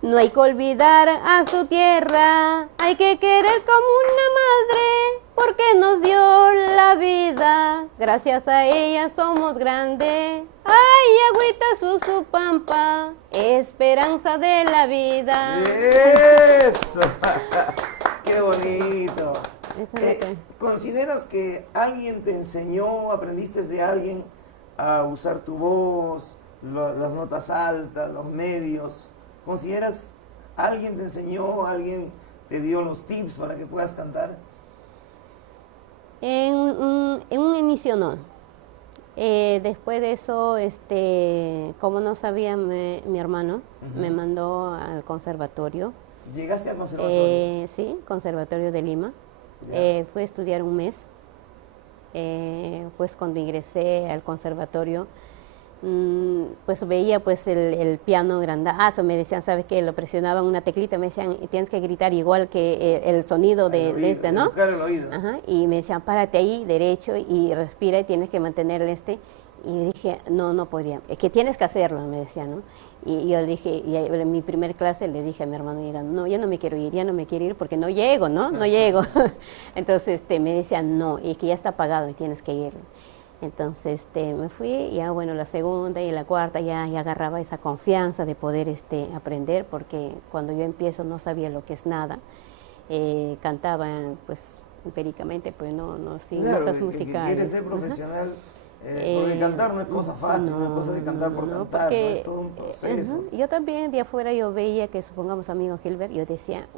No hay que olvidar a su tierra, hay que querer como una madre, porque nos dio la vida, gracias a ella somos grandes. Ay, agüita Susupampa, esperanza de la vida. ¡Eso! ¡Qué bonito! Eso es lo que... ¿Consideras que alguien te enseñó, aprendiste de alguien a usar tu voz, las notas altas, los medios? ¿Consideras alguien te enseñó, alguien te dio los tips para que puedas cantar? En un inicio no. Después de eso, como no sabía mi hermano, me mandó al conservatorio. ¿Llegaste al conservatorio? Sí, Conservatorio de Lima. Fui a estudiar un mes. Pues cuando ingresé al conservatorio, pues veía pues el piano grandazo, me decían, ¿sabes qué? Lo presionaban una teclita, me decían, tienes que gritar igual que el sonido de este, ¿no? El oído. Ajá, y me decían, párate ahí, derecho, y respira, y tienes que mantener y dije, no, no podría, es que tienes que hacerlo, me decían, ¿no? Y yo le dije, y en mi primer clase le dije a mi hermano, no, yo no me quiero ir, ya no me quiero ir porque no llego, ¿no? No llego. Entonces me decían, no, y es que ya está pagado y tienes que ir. Entonces me fui, y ya bueno, la segunda y la cuarta ya agarraba esa confianza de poder aprender, porque cuando yo empiezo no sabía lo que es nada. Cantaba pues empíricamente, pues no sin claro, notas que musicales. quieres ser profesional, porque cantar no es cosa fácil, no es cosa de cantar por cantar, porque, no es todo un proceso. Yo también de afuera yo veía que, supongamos, amigo Gilbert, yo decía,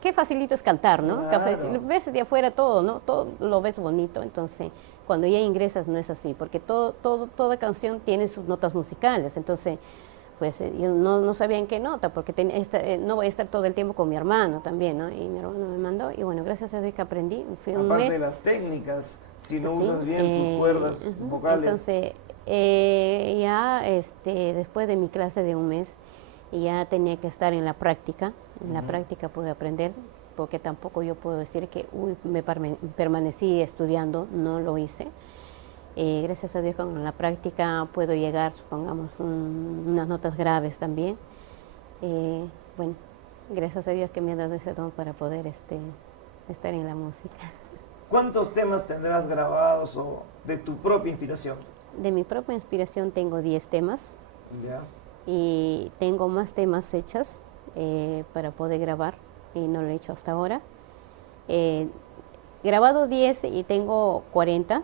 qué facilito es cantar, ¿no? Claro. Ves de afuera todo, ¿no? Todo lo ves bonito, entonces cuando ya ingresas no es así, porque toda canción tiene sus notas musicales, entonces pues yo no sabía en qué nota, porque no voy a estar todo el tiempo con mi hermano también, ¿no? Y mi hermano me mandó, y bueno, gracias a Dios que aprendí. Fui un Aparte mes. de las técnicas, si no Sí, usas bien tus cuerdas vocales. Entonces, ya después de mi clase de un mes, ya tenía que estar en la práctica. En la práctica pude aprender, porque tampoco yo puedo decir que permanecí estudiando, no lo hice. Gracias a Dios con la práctica puedo llegar, supongamos, unas notas graves también. Bueno, gracias a Dios que me ha dado ese don para poder estar en la música. ¿Cuántos temas tendrás grabados o de tu propia inspiración? De mi propia inspiración tengo 10 temas. Ya. Y tengo más temas hechas para poder grabar, y no lo he hecho hasta ahora. Grabado 10 y tengo 40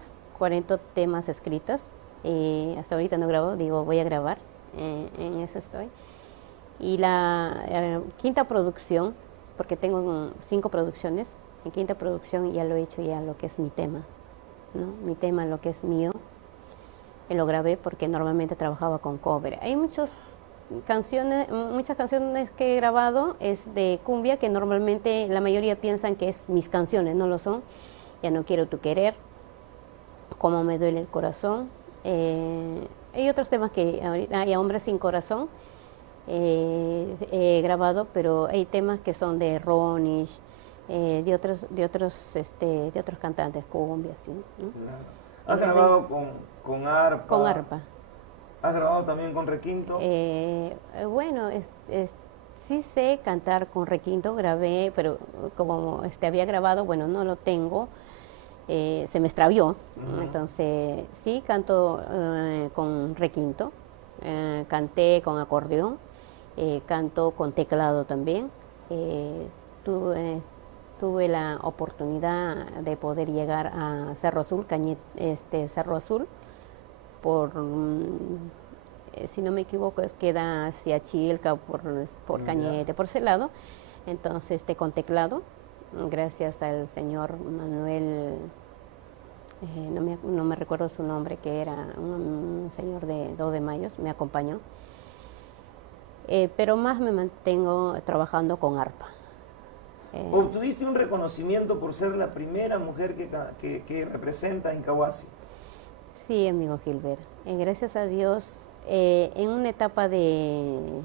temas escritas. Hasta ahorita no grabo, digo voy a grabar, en eso estoy. Y la quinta producción, porque tengo 5 producciones, en quinta producción ya lo he hecho, ya lo que es mi tema, ¿no? Mi tema, lo que es mío, lo grabé porque normalmente trabajaba con cover. Hay muchas canciones que he grabado es de cumbia, que normalmente la mayoría piensan que es mis canciones, no lo son. Ya no quiero tu querer, Cómo me duele el corazón. Hay otros temas que ahorita hay, Hombres sin corazón, he grabado, pero hay temas que son de Ronish, de otros cantantes, cumbia, ¿sí? ¿No? Claro. ¿Has grabado con arpa? Con arpa. ¿Has grabado también con requinto? Bueno, sí sé cantar con requinto, grabé, pero como había grabado, bueno, no lo tengo, se me extravió. Entonces sí canto con requinto, canté con acordeón, canto con teclado también. Tuve la oportunidad de poder llegar a Cerro Azul, Cerro Azul, si no me equivoco, queda hacia Chilca, por Cañete, por ese lado. Entonces, con teclado, gracias al señor Manuel, no me recuerdo su nombre, que era un señor de 2 de Mayo, me acompañó. Pero más me mantengo trabajando con arpa. Obtuviste un reconocimiento por ser la primera mujer que representa a Incahuasi. Sí, amigo Gilbert. Gracias a Dios, en una etapa de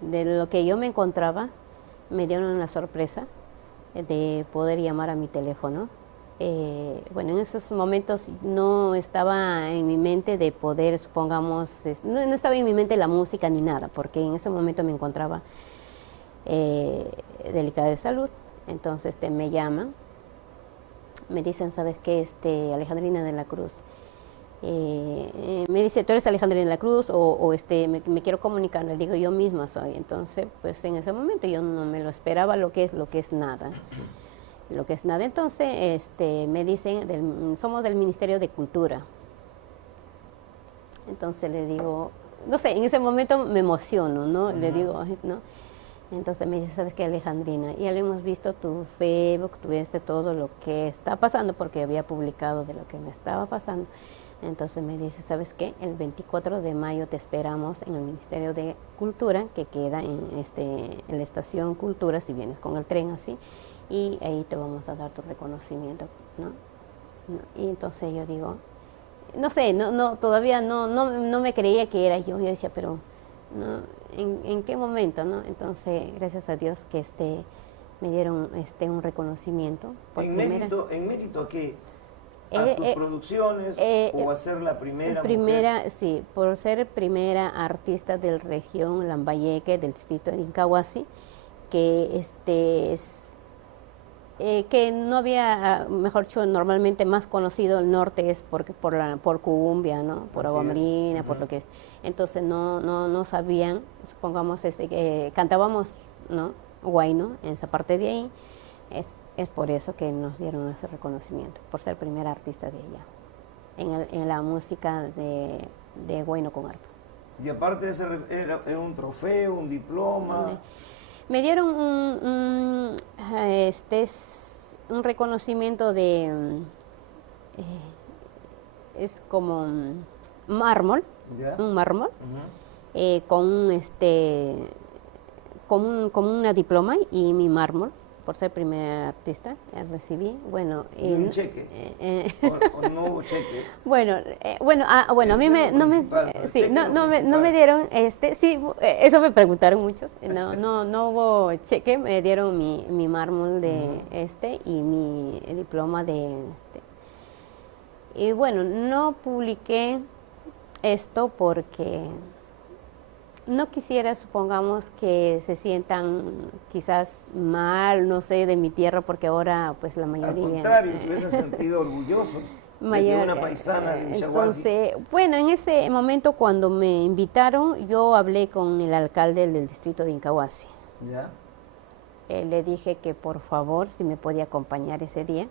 lo que yo me encontraba, me dieron la sorpresa de poder llamar a mi teléfono. Bueno, en esos momentos no estaba en mi mente de poder, supongamos, no estaba en mi mente la música ni nada, porque en ese momento me encontraba delicada de salud. Entonces me llaman, me dicen, ¿sabes qué? Alejandrina de la Cruz, Me dice, ¿tú eres Alejandrina de la Cruz? Me quiero comunicar. Le digo, yo misma soy. Entonces, pues en ese momento yo no me lo esperaba, lo que es nada. Lo que es nada. Entonces, me dicen, somos del Ministerio de Cultura. Entonces le digo, no sé, en ese momento me emociono, ¿no? Le digo, ¿no? Entonces me dice, ¿sabes qué, Alejandrina? Ya lo hemos visto tu Facebook, tuviste todo lo que está pasando, porque había publicado de lo que me estaba pasando. Entonces me dice, ¿sabes qué? El 24 de mayo te esperamos en el Ministerio de Cultura, que queda en la estación Cultura, si vienes con el tren así, y ahí te vamos a dar tu reconocimiento, ¿no? Y entonces yo digo, no sé, todavía no me creía que era yo. Yo decía, pero ¿no? ¿En qué momento, no? Entonces, gracias a Dios que me dieron un reconocimiento. ¿En mérito a qué? ¿A tus producciones o a ser la primera mujer? Sí, por ser primera artista del región Lambayeque, del distrito de Incahuasi, que que no había, mejor dicho, normalmente más conocido el norte es por Cumbia, ¿no? Por Agua Marina, por lo que es. Entonces no sabían, supongamos, que cantábamos, ¿no? Huayno, en esa parte de ahí. Es por eso que nos dieron ese reconocimiento, por ser primera artista de ella, en la música de Huayno con arpa. Y aparte de ese, era un trofeo, un diploma. Me dieron un reconocimiento es como mármol, un mármol, con una diploma y mi mármol, por ser primera artista, recibí. Bueno, ¿Y un cheque? ¿O no hubo cheque? Bueno, a mí no me dieron, sí, eso me preguntaron muchos. No hubo cheque, me dieron mi mármol de y mi diploma de Y bueno, no publiqué esto porque no quisiera, supongamos, que se sientan quizás mal, no sé, de mi tierra, porque ahora pues la mayoría... Al contrario, se hubiesen sentido orgullosos de que una paisana de Villahuasi. Entonces, bueno, en ese momento cuando me invitaron, yo hablé con el alcalde del distrito de Incahuasi. ¿Ya? Le dije que por favor, si me podía acompañar ese día.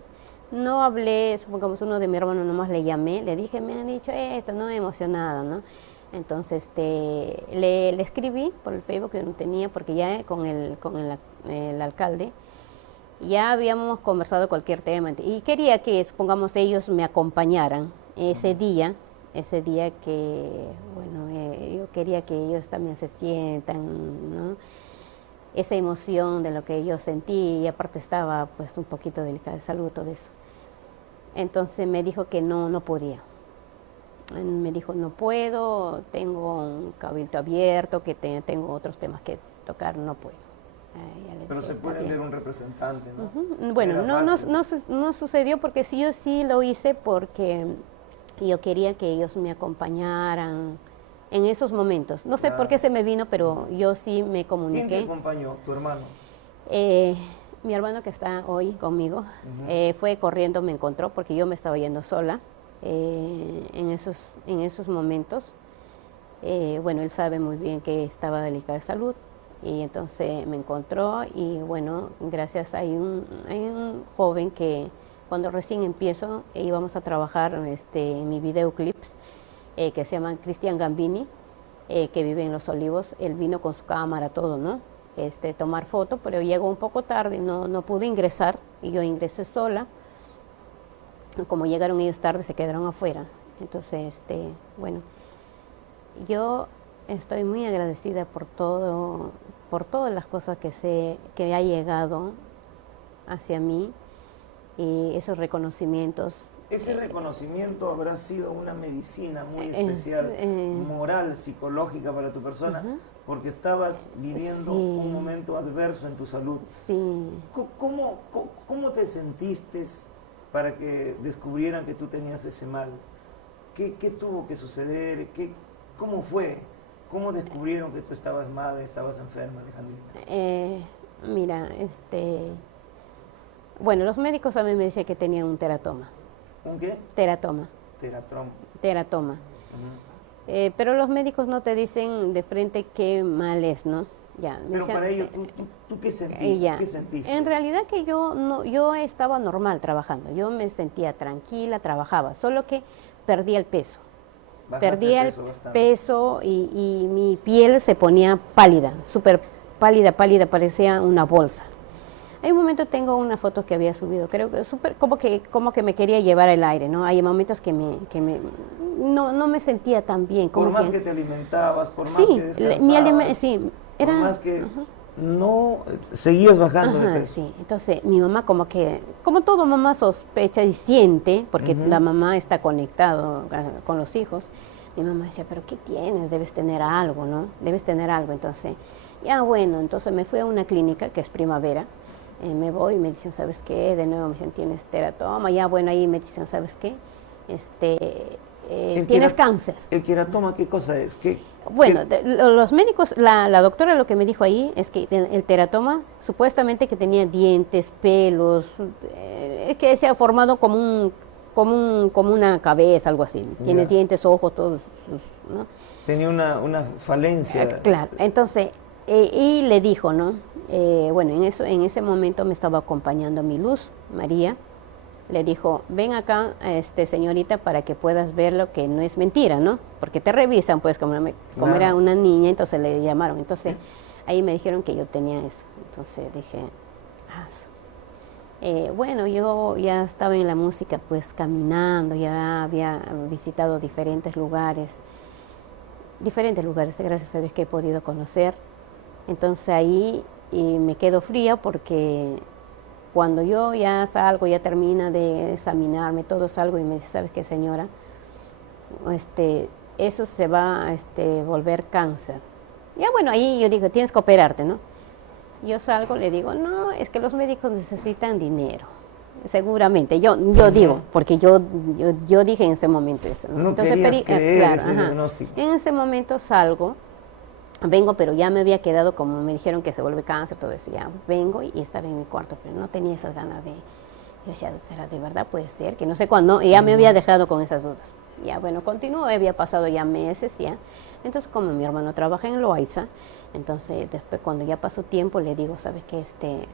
No hablé, supongamos, uno de mi hermano nomás le llamé, le dije, me han dicho esto, no, emocionada, ¿no? Entonces le escribí por el Facebook, que no tenía, porque ya con el alcalde ya habíamos conversado cualquier tema y quería que, supongamos, ellos me acompañaran ese día que, bueno, yo quería que ellos también se sientan, ¿no? Esa emoción de lo que yo sentí, y aparte estaba pues un poquito delicada de salud, todo eso. Entonces me dijo que no podía. Me dijo, no puedo, tengo un cabildo abierto, que tengo otros temas que tocar, no puedo. Pero se puede ver un representante, ¿no? Bueno, no sucedió, porque yo sí lo hice porque yo quería que ellos me acompañaran en esos momentos. No sé por qué se me vino, pero yo sí me comuniqué. ¿Quién te acompañó? ¿Tu hermano? Mi hermano, que está hoy conmigo, fue corriendo, me encontró, porque yo me estaba yendo sola. En esos momentos, bueno, él sabe muy bien que estaba delicada de salud, y entonces me encontró, y bueno, gracias, hay un joven que cuando recién empiezo íbamos a trabajar en mi videoclips, que se llama Cristian Gambini, que vive en Los Olivos. Él vino con su cámara, todo, ¿no? Tomar foto, pero llegó un poco tarde, no pude ingresar, y yo ingresé sola. Como llegaron ellos tarde, se quedaron afuera. Entonces, bueno, yo estoy muy agradecida por todas las cosas que ha llegado hacia mí, y esos reconocimientos. Ese reconocimiento habrá sido una medicina muy especial, moral, psicológica para tu persona, porque estabas viviendo un momento adverso en tu salud. Sí. ¿Cómo te sentiste para que descubrieran que tú tenías ese mal? ¿Qué tuvo que suceder? ¿Cómo fue? ¿Cómo descubrieron que tú estabas mal, estabas enferma, Alejandrina? Mira, bueno, los médicos a mí me decían que tenía un teratoma. ¿Un qué? Teratoma. Teratoma. teratoma. Pero los médicos no te dicen de frente qué mal es, ¿no? Ya, Pero decían, para ello, ¿tú qué sentiste? ya. ¿Qué sentiste? En realidad que yo estaba normal trabajando, yo me sentía tranquila, trabajaba, solo que perdía el peso. Bajaste Perdía el peso bastante. peso y mi piel se ponía pálida, súper pálida, parecía una bolsa. Hay un momento, tengo una foto que había subido, creo que súper, como que me quería llevar el aire, ¿no? Hay momentos que no me sentía tan bien. Por como más que te alimentabas, por más sí, que descansabas, sí, por más que no seguías bajando de ajá, peso. sí. Entonces mi mamá como todo mamá sospecha y siente, porque la mamá está conectado con los hijos, mi mamá decía, pero ¿qué tienes? Debes tener algo, ¿no? Debes tener algo. Entonces, ya bueno, entonces me fui a una clínica que es Primavera, me voy y me dicen, ¿sabes qué? De nuevo me dicen, tienes teratoma, ya bueno, ahí me dicen, ¿sabes qué? Tienes cáncer. ¿El queratoma qué cosa es? Bueno, los médicos, la doctora lo que me dijo ahí es que el teratoma supuestamente que tenía dientes, pelos, es que se ha formado como una cabeza, algo así. Tiene dientes, ojos, todos, ¿no? Tenía una falencia. Claro, entonces, y le dijo, ¿no? Bueno, en ese momento me estaba acompañando mi luz, María. Le dijo, ven acá, señorita, para que puedas ver lo que no es mentira, ¿no? Porque te revisan, pues, como era una niña, entonces le llamaron. Entonces, ahí me dijeron que yo tenía eso. Entonces dije, bueno, yo ya estaba en la música, pues, caminando, ya había visitado diferentes lugares, gracias a Dios que he podido conocer. Entonces ahí me quedo fría porque cuando yo ya salgo, ya termina de examinarme, todo salgo y me dice, ¿sabes qué, señora? Eso se va a volver cáncer. Ya bueno, ahí yo digo, tienes que operarte, ¿no? Yo salgo, le digo, no, es que los médicos necesitan dinero. Seguramente, yo digo, porque yo dije en ese momento eso, ¿no? No entonces, querías creer claro, ese diagnóstico. En ese momento salgo, vengo, pero ya me había quedado, como me dijeron que se vuelve cáncer, todo eso, ya vengo y estaba en mi cuarto, pero no tenía esas ganas de, yo decía, ¿será de verdad? Puede ser, que no sé cuándo, y ya me había dejado con esas dudas. Ya bueno, continuó, había pasado ya meses, ya. Entonces, como mi hermano trabaja en Loaiza, entonces después cuando ya pasó tiempo le digo, ¿sabes qué?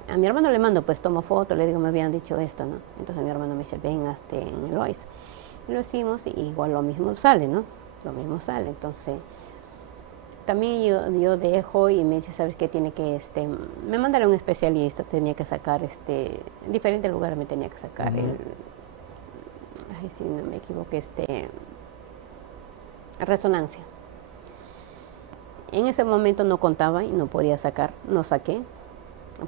A mi hermano le mando, pues tomo foto, le digo, me habían dicho esto, ¿no? Entonces mi hermano me dice, ven en Loaiza. Y lo hicimos y igual lo mismo sale, ¿no? Lo mismo sale, entonces también yo dejo y me dice, ¿sabes qué? Tiene que, me mandaron un especialista, tenía que sacar, en diferentes lugares me tenía que sacar ay, si no me equivoco, resonancia. En ese momento no contaba y no podía sacar, no saqué.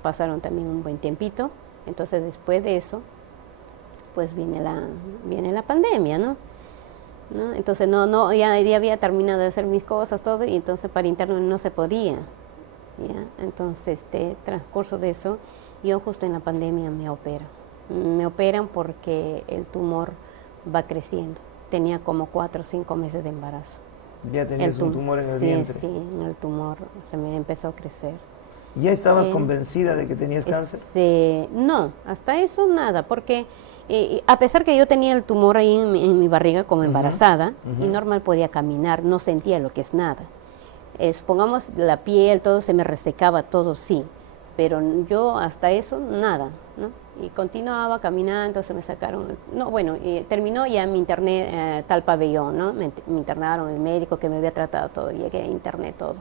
Pasaron también un buen tiempito. Entonces después de eso, pues viene la pandemia, ¿no? Entonces ya había terminado de hacer mis cosas, todo, y entonces para interno no se podía. ¿Ya? Entonces, transcurso de eso, yo justo en la pandemia me operan. Me operan porque el tumor va creciendo. Tenía como 4 o 5 meses de embarazo. Ya tenías un tumor en el vientre. Sí, el tumor se me empezó a crecer. ¿Ya estabas convencida de que tenías cáncer? No, hasta eso nada, porque a pesar que yo tenía el tumor ahí en mi barriga como embarazada, y normal podía caminar, no sentía lo que es nada. Supongamos la piel, todo se me resecaba, todo sí, pero yo hasta eso nada, ¿no? Y continuaba caminando, entonces me sacaron, terminó ya me interné tal pabellón, ¿no? Me internaron el médico que me había tratado todo, llegué a interné todo.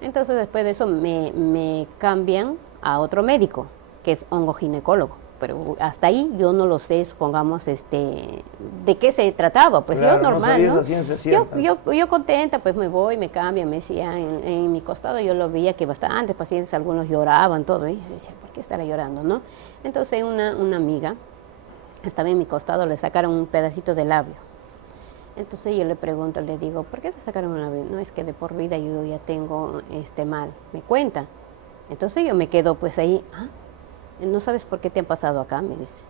Entonces después de eso me cambian a otro médico, que es oncoginecólogo, pero hasta ahí yo no lo sé, supongamos, de qué se trataba, pues claro, yo normal, no sabías a ciencia cierta. Yo contenta, pues me voy, me cambian, me decía, en mi costado yo lo veía que bastantes pacientes, algunos lloraban, todo, y yo decía, ¿por qué estará llorando, no? Entonces una amiga estaba en mi costado, le sacaron un pedacito de labio. Entonces yo le pregunto, le digo, ¿por qué te sacaron un labio? No, es que de por vida yo ya tengo mal. Me cuenta. Entonces yo me quedo pues ahí, ¿no sabes por qué te han pasado acá? Me dice.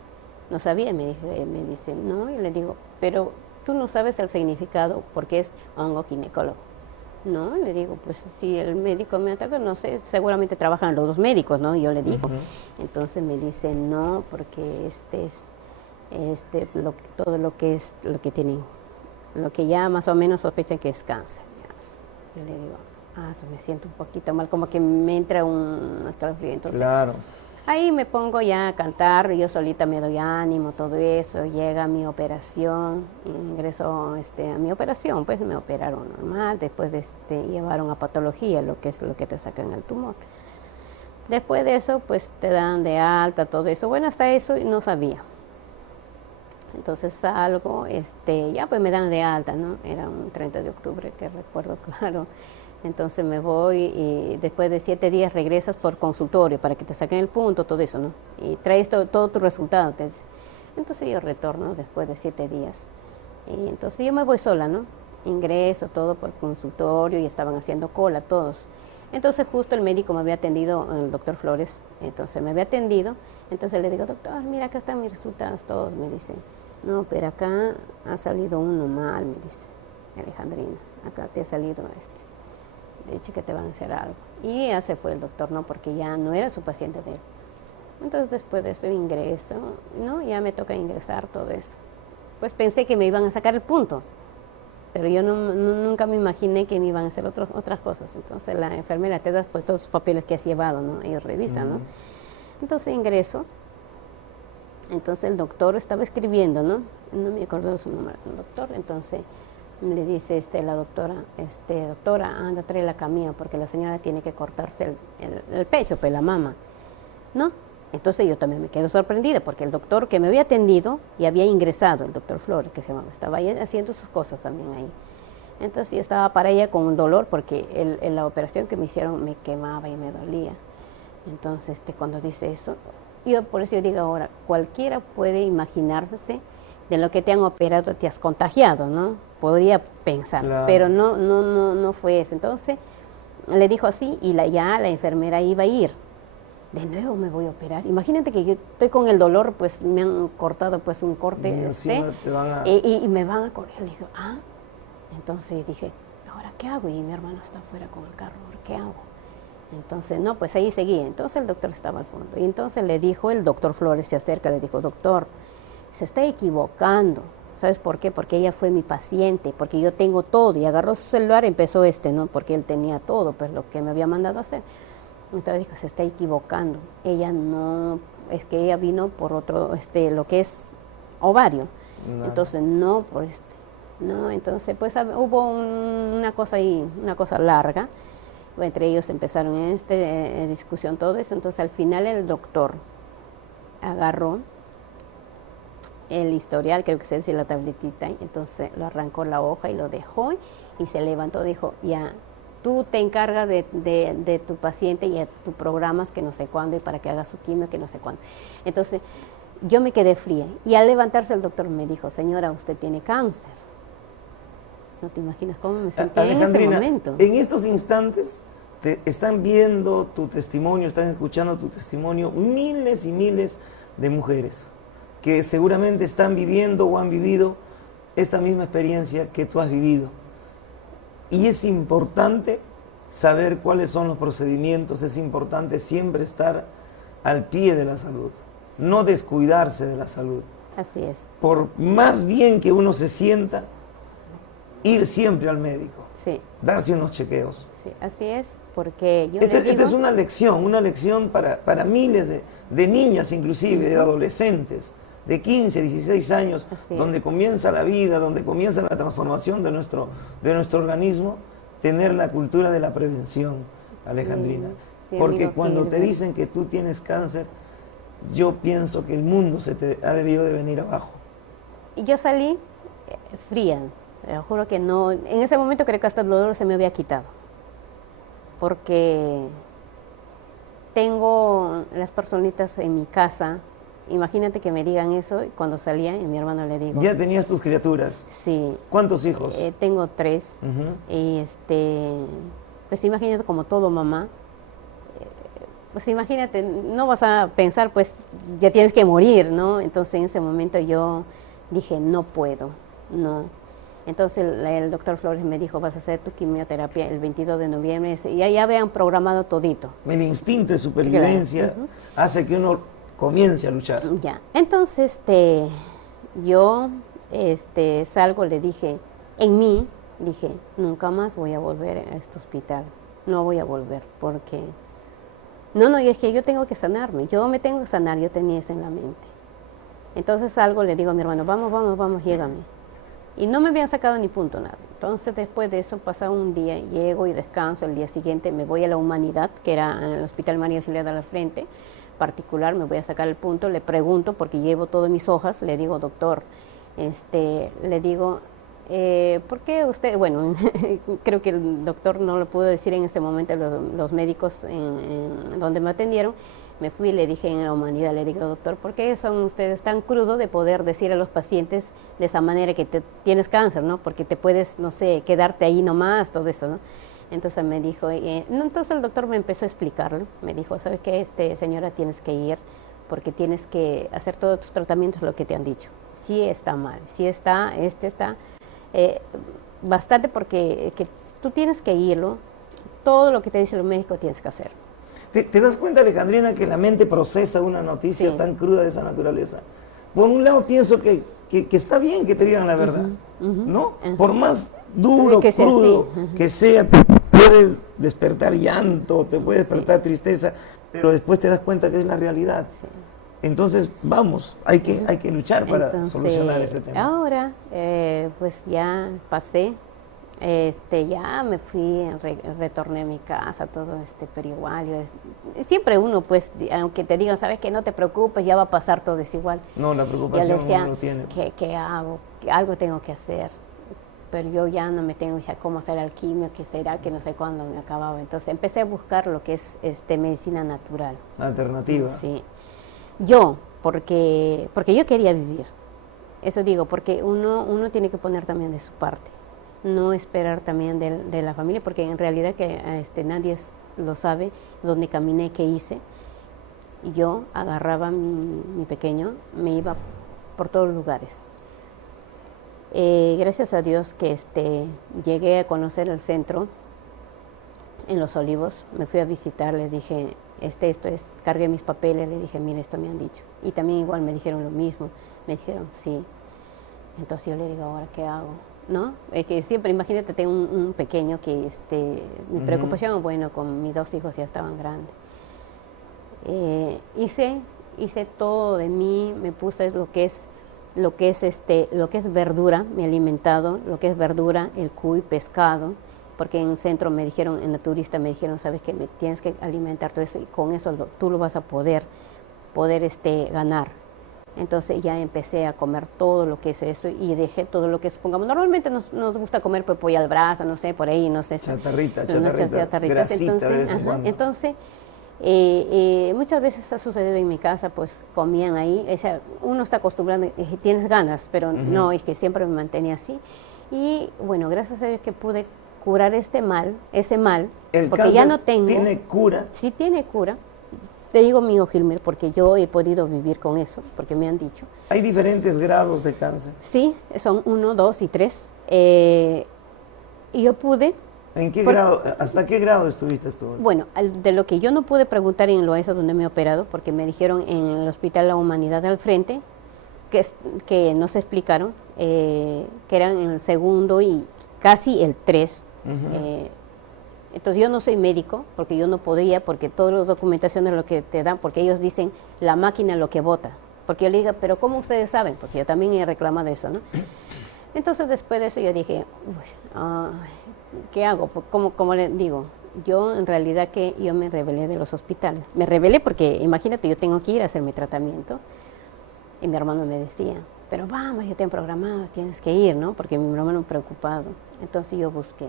No sabía, me dice, no, y le digo, pero tú no sabes el significado porque es oncoginecólogo. No, le digo, pues si el médico me ataca, no sé, seguramente trabajan los dos médicos, ¿no? Yo le digo. Entonces me dice, no, porque todo lo que es, lo que tienen, lo que ya más o menos sospechan que es cáncer. Yo le digo, me siento un poquito mal, como que me entra un escalofrío. Entonces, claro. ahí me pongo ya a cantar, yo solita me doy ánimo, todo eso, llega mi operación, ingreso a mi operación, pues me operaron normal, después llevaron a patología, lo que es lo que te sacan el tumor. Después de eso, pues te dan de alta, todo eso. Bueno, hasta eso no sabía. Entonces salgo, ya pues me dan de alta, ¿no? Era un 30 de octubre, que recuerdo claro. Entonces me voy y después de 7 días regresas por consultorio para que te saquen el punto, todo eso, ¿no? Y traes todo tu resultado. Entonces yo retorno después de 7 días. Y entonces yo me voy sola, ¿no? Ingreso todo por consultorio y estaban haciendo cola todos. Entonces justo el médico me había atendido, el doctor Flores, entonces me había atendido. Entonces le digo, doctor, mira, acá están mis resultados todos, me dice. No, pero acá ha salido uno mal, me dice, Alejandrina, acá te ha salido de hecho que te van a hacer algo. Y ya se fue el doctor, ¿no? Porque ya no era su paciente de él. Entonces después de eso ingreso, ¿no? Ya me toca ingresar todo eso. Pues pensé que me iban a sacar el punto, pero yo nunca me imaginé que me iban a hacer otras cosas. Entonces la enfermera te da pues todos los papeles que has llevado, ¿no? Ellos revisan, ¿no? Entonces ingreso. Entonces el doctor estaba escribiendo, ¿no? No me acuerdo de su nombre, el doctor. Entonces le dice la doctora, doctora, anda, trae la camilla porque la señora tiene que cortarse el pecho, pues la mama, ¿no? Entonces yo también me quedo sorprendida porque el doctor que me había atendido y había ingresado, el doctor Flores, que se llamaba, estaba ahí haciendo sus cosas también ahí. Entonces yo estaba para ella con un dolor porque la operación que me hicieron me quemaba y me dolía. Entonces cuando dice eso, yo por eso yo digo ahora, cualquiera puede imaginarse de lo que te han operado, te has contagiado, ¿no? Podría pensar, claro. Pero no fue eso. Entonces le dijo así y la enfermera iba a ir. De nuevo me voy a operar. Imagínate que yo estoy con el dolor, pues me han cortado pues un corte. Y encima te van a... y me van a correr. Le dije, entonces dije, ¿ahora qué hago? Y mi hermano está afuera con el carro, ¿ahora qué hago? Entonces, no, pues ahí seguí. Entonces el doctor estaba al fondo. Y entonces le dijo, el doctor Flores se acerca, le dijo, doctor, se está equivocando. ¿Sabes por qué? Porque ella fue mi paciente, porque yo tengo todo. Y agarró su celular y empezó ¿no? Porque él tenía todo, pues lo que me había mandado a hacer. Entonces dijo, se está equivocando. Ella no, es que ella vino por otro, lo que es ovario. No. Entonces no, por no. Entonces pues hubo una cosa ahí, una cosa larga. Entre ellos empezaron discusión, todo eso. Entonces al final el doctor agarró el historial, creo que se decía la tabletita, y entonces lo arrancó la hoja y lo dejó y se levantó, dijo, ya, tú te encargas de tu paciente y tus programas que no sé cuándo y para que haga su quimio que no sé cuándo. Entonces yo me quedé fría y al levantarse el doctor me dijo, señora, usted tiene cáncer. No te imaginas cómo me sentí en ese momento. En estos instantes te están viendo tu testimonio, están escuchando tu testimonio miles y miles de mujeres que seguramente están viviendo o han vivido esta misma experiencia que tú has vivido. Y es importante saber cuáles son los procedimientos, es importante siempre estar al pie de la salud, no descuidarse de la salud. Así es. Por más bien que uno se sienta, ir siempre al médico, sí. Darse unos chequeos. Sí, así es, porque yo Esta es una lección para miles de niñas, inclusive, de adolescentes, de 15, 16 años, donde comienza la vida, donde comienza la transformación de nuestro organismo, tener la cultura de la prevención, Alejandrina. Sí, porque cuando te dicen que tú tienes cáncer, yo pienso que el mundo se te ha debido de venir abajo. Y yo salí fría, te juro que no, en ese momento creo que hasta el dolor se me había quitado, porque tengo las personitas en mi casa. Imagínate que me digan eso y cuando salía y mi hermano le digo. ¿Ya tenías tus criaturas? Sí. ¿Cuántos hijos? Tengo 3. Y pues imagínate como todo mamá, pues imagínate, no vas a pensar pues ya tienes que morir, ¿no? Entonces en ese momento yo dije no puedo, no. Entonces el doctor Flores me dijo, vas a hacer tu quimioterapia el 22 de noviembre y ya habían programado todito. El instinto de supervivencia hace que uno comience a luchar. Ya, entonces yo salgo, le dije, en mí, dije, nunca más voy a volver a este hospital, no voy a volver, porque, no, y es que yo tengo que sanarme, yo me tengo que sanar, yo tenía eso en la mente. Entonces salgo, le digo a mi hermano, vamos, llévame. Y no me habían sacado ni punto, nada. Entonces después de eso pasa un día, llego y descanso, el día siguiente me voy a la Humanidad, que era el Hospital María Auxiliadora al frente, particular, me voy a sacar el punto, le pregunto, porque llevo todas mis hojas, le digo, doctor, le digo, ¿por qué usted? Bueno, creo que el doctor no lo pudo decir en ese momento, los médicos en donde me atendieron. Me fui y le dije en la Humanidad, le digo, doctor, ¿por qué son ustedes tan crudos de poder decir a los pacientes de esa manera que tienes cáncer, ¿no? Porque te puedes, no sé, quedarte ahí nomás, todo eso, ¿no? Entonces me dijo, no, entonces el doctor me empezó a explicarlo, me dijo, ¿sabes qué, señora, tienes que ir porque tienes que hacer todos tus tratamientos, lo que te han dicho. Sí está mal, sí está, está bastante porque que tú tienes que irlo, todo lo que te dice el médico tienes que hacer. ¿Te das cuenta, Alejandrina, que la mente procesa una noticia tan cruda de esa naturaleza? Por un lado pienso que está bien que te digan la verdad, ¿no? Por más duro, crudo que sea, te puede despertar llanto, te puede despertar tristeza, pero después te das cuenta que es la realidad. Entonces, vamos, hay que luchar para solucionar ese tema. Ahora, pues ya pasé. Ya me fui, retorné a mi casa, todo pero igual, siempre uno, pues, aunque te digan, sabes que no te preocupes, ya va a pasar todo, es igual. No, la preocupación decía, uno lo tiene. ¿Qué hago? Algo tengo que hacer, pero yo ya no me tengo ya cómo hacer alquimia, qué será, que no sé cuándo me acababa. Entonces empecé a buscar lo que es medicina natural. Alternativa. Sí. Porque yo quería vivir. Eso digo, porque uno tiene que poner también de su parte. No esperar también de la familia, porque en realidad que nadie lo sabe, donde caminé, qué hice. Y yo agarraba mi pequeño, me iba por todos los lugares. Gracias a Dios que llegué a conocer el centro en Los Olivos, me fui a visitar, le dije, cargué mis papeles, le dije, mire, esto me han dicho. Y también igual me dijeron lo mismo, me dijeron, sí. Entonces yo le digo, ¿ahora qué hago? ¿No? Es que siempre, imagínate, tengo un pequeño que mi preocupación, bueno, con mis 2 hijos ya estaban grandes. Hice todo de mí, me puse lo que es verdura, me he alimentado, lo que es verdura, el cuy, pescado, porque en el centro me dijeron, en la turista me dijeron, sabes que me tienes que alimentar todo eso y con eso tú lo vas a poder ganar. Entonces ya empecé a comer todo lo que es eso y dejé todo lo que supongamos. Normalmente nos gusta comer pues, pollo al brazo, no sé, por ahí, no sé. Chatarrita, grasita de vez en cuando. Entonces, muchas veces ha sucedido en mi casa, pues comían ahí, uno está acostumbrado, tienes ganas, pero no, es que siempre me mantenía así. Y bueno, gracias a Dios que pude curar ese mal, porque ya no tengo. ¿Tiene cura? Sí tiene cura. Te digo mío, Gilmer, porque yo he podido vivir con eso, porque me han dicho. ¿Hay diferentes grados de cáncer? Sí, son 1, 2 y 3. Y yo pude... ¿En qué grado, hasta qué grado estuviste tú? Bueno, de lo que yo no pude preguntar en Loaiza, donde me he operado, porque me dijeron en el Hospital La Humanidad al frente, que no se explicaron, que eran en el 2 y casi el 3. Entonces yo no soy médico, porque yo no podría, porque todas las documentaciones lo que te dan, porque ellos dicen la máquina lo que vota. Porque yo le digo, pero ¿cómo ustedes saben? Porque yo también he reclamado eso, ¿no? Entonces después de eso yo dije, ¿qué hago? Como le digo, yo en realidad que yo me rebelé de los hospitales. Me rebelé porque, imagínate, yo tengo que ir a hacer mi tratamiento. Y mi hermano me decía, pero vamos, ya te han programado, tienes que ir, ¿no? Porque mi hermano preocupado. Entonces yo busqué.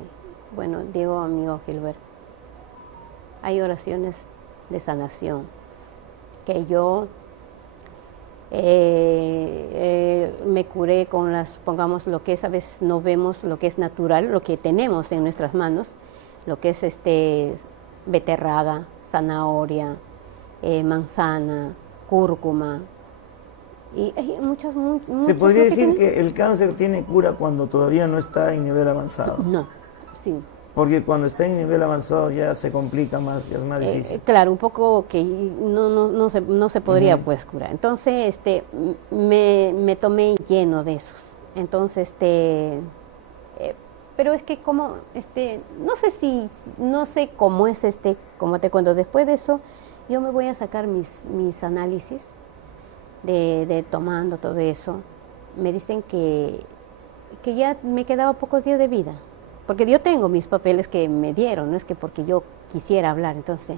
Bueno, digo, amigo Gilbert, hay oraciones de sanación que yo me curé con pongamos, lo que es, a veces no vemos, lo que es natural, lo que tenemos en nuestras manos, lo que es beterraga, zanahoria, manzana, cúrcuma, y hay muchas. ¿Se podría decir que el cáncer tiene cura cuando todavía no está en nivel avanzado? No, sí, Porque cuando está en nivel avanzado ya se complica más, ya es más difícil. Claro, un poco que no se podría pues curar. Entonces, me tomé lleno de esos. Entonces, pero es que como, no sé cómo es como te cuento, después de eso, yo me voy a sacar mis análisis de tomando todo eso. Me dicen que ya me quedaba pocos días de vida. Porque yo tengo mis papeles que me dieron, no es que porque yo quisiera hablar, entonces,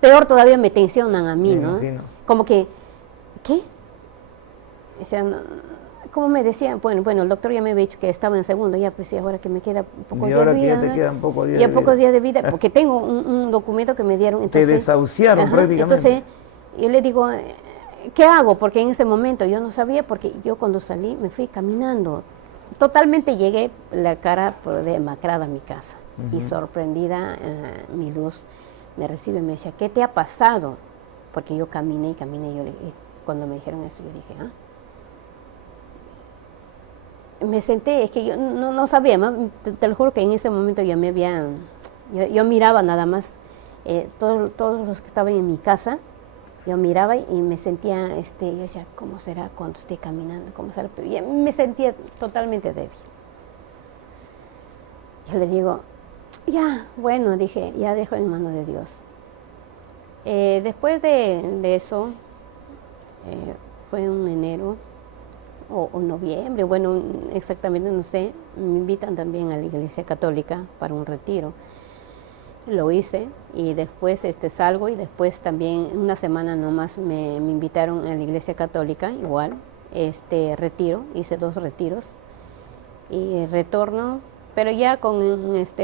peor todavía me tensionan a mí, ¿no? Imagino. Como que, ¿qué? O sea, como me decían, bueno, el doctor ya me había dicho que estaba en segundo, ya pues y ahora que me queda pocos días de vida. Y ahora que ya te quedan pocos días ya de vida. pocos días de vida, porque tengo un documento que me dieron. Entonces, te desahuciaron prácticamente. Entonces, yo le digo, ¿qué hago? Porque en ese momento yo no sabía, porque yo cuando salí me fui caminando. Totalmente llegué la cara demacrada a mi casa y sorprendida mi luz me recibe y me decía, ¿qué te ha pasado? Porque yo caminé y cuando me dijeron eso yo dije, me senté, es que yo no sabía, te lo juro que en ese momento yo yo miraba nada más todos los que estaban en mi casa. Yo miraba y me sentía, yo decía, ¿cómo será cuando esté caminando? ¿Cómo será? Pero ya me sentía totalmente débil. Yo le digo, ya, bueno, dije, ya dejo en manos de Dios. Después de eso, fue en enero o noviembre, bueno, exactamente no sé, me invitan también a la Iglesia Católica para un retiro. Lo hice y después salgo y después también una semana nomás me invitaron a la Iglesia Católica, igual, retiro, hice 2 retiros y retorno, pero ya con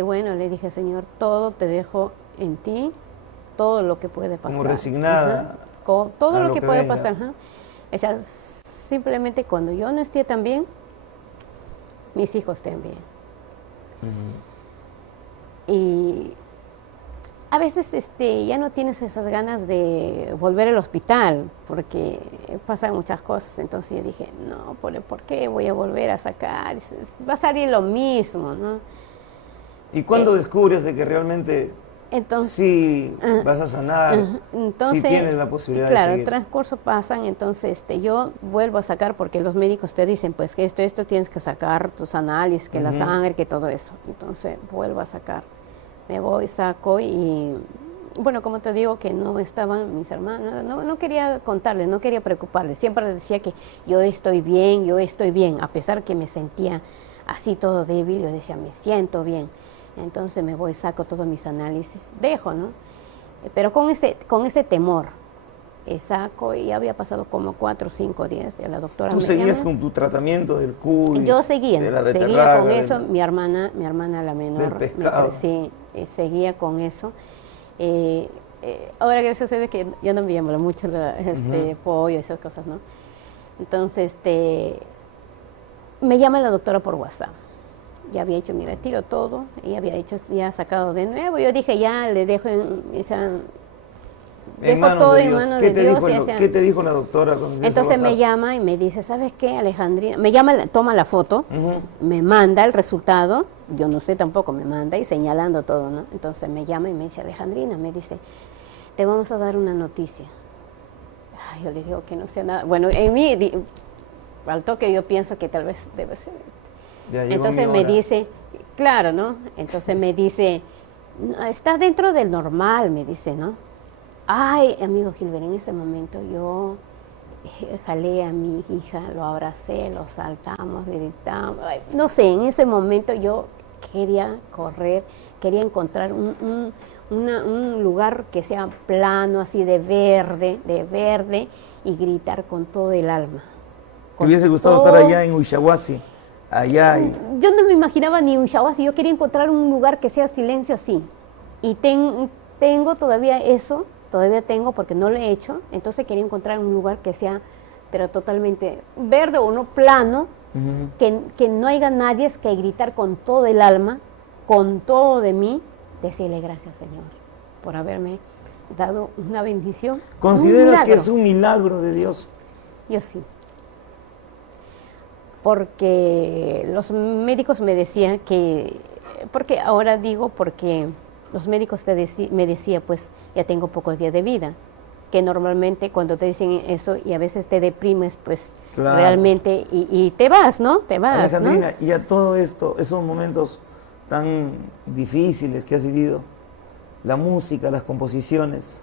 bueno, le dije, Señor, todo te dejo en ti, todo lo que puede pasar. Como resignada. Todo lo que puede pasar. O sea, simplemente cuando yo no esté tan bien, mis hijos estén bien. Y a veces ya no tienes esas ganas de volver al hospital porque pasan muchas cosas. Entonces yo dije, no, ¿por qué voy a volver a sacar? Va a salir lo mismo, ¿no? ¿Y cuándo descubres de que realmente sí vas a sanar, entonces, sí tienes la posibilidad de seguir? Claro, el transcurso pasan, entonces yo vuelvo a sacar porque los médicos te dicen, pues que esto tienes que sacar, tus análisis, que la sangre, que todo eso. Entonces vuelvo a sacar. Me voy, saco y, bueno, como te digo que no estaban mis hermanos, no quería contarles, no quería preocuparles, siempre les decía que yo estoy bien, a pesar que me sentía así todo débil, yo decía, me siento bien. Entonces me voy, saco todos mis análisis, dejo, ¿no? Pero con ese temor, saco y ya había pasado como 4 o 5 días, y la doctora ¿Tú seguías con tu tratamiento del cuy? Yo seguía con eso, mi hermana la menor, del pescado. Sí, seguía con eso. Ahora gracias a Dios que yo no me llamo mucho pollo, esas cosas, ¿no? Entonces, me llama la doctora por WhatsApp. Ya había hecho mi retiro todo, ella había hecho, ya sacado de nuevo. Yo dije, ya le dejo dejo todo en manos de Dios. ¿Qué te dijo la doctora? Entonces me llama y me dice, ¿sabes qué, Alejandrina? Me llama, toma la foto, me manda el resultado, yo no sé tampoco, me manda y señalando todo, ¿no? Entonces me llama y me dice, Alejandrina, me dice, te vamos a dar una noticia. Ay, yo le digo que no sé nada. Bueno, en mí, al toque yo pienso que tal vez debe ser. Entonces me dice, claro, ¿no? Entonces me dice, está dentro del normal, me dice, ¿no? Ay, amigo Gilbert, en ese momento yo jalé a mi hija, lo abracé, lo saltamos, gritamos. Ay, no sé, en ese momento yo quería correr, quería encontrar un lugar que sea plano, así de verde, y gritar con todo el alma. ¿Te hubiese gustado estar allá en Ushuaia? Yo no me imaginaba ni Ushuaia, yo quería encontrar un lugar que sea silencio así. Y tengo todavía eso. Todavía tengo porque no lo he hecho, entonces quería encontrar un lugar que sea, pero totalmente verde o no plano, que no haya nadie, es que gritar con todo el alma, con todo de mí, decirle gracias, Señor, por haberme dado una bendición. ¿Consideras que es un milagro de Dios? Yo sí. Porque los médicos me decían que porque ahora digo, porque los médicos me decían, pues ya tengo pocos días de vida, que normalmente cuando te dicen eso y a veces te deprimes, pues Claro. realmente, y te vas, ¿no? Te vas, Alejandrina, ¿no? y a todo esto, esos momentos tan difíciles que has vivido, la música, las composiciones,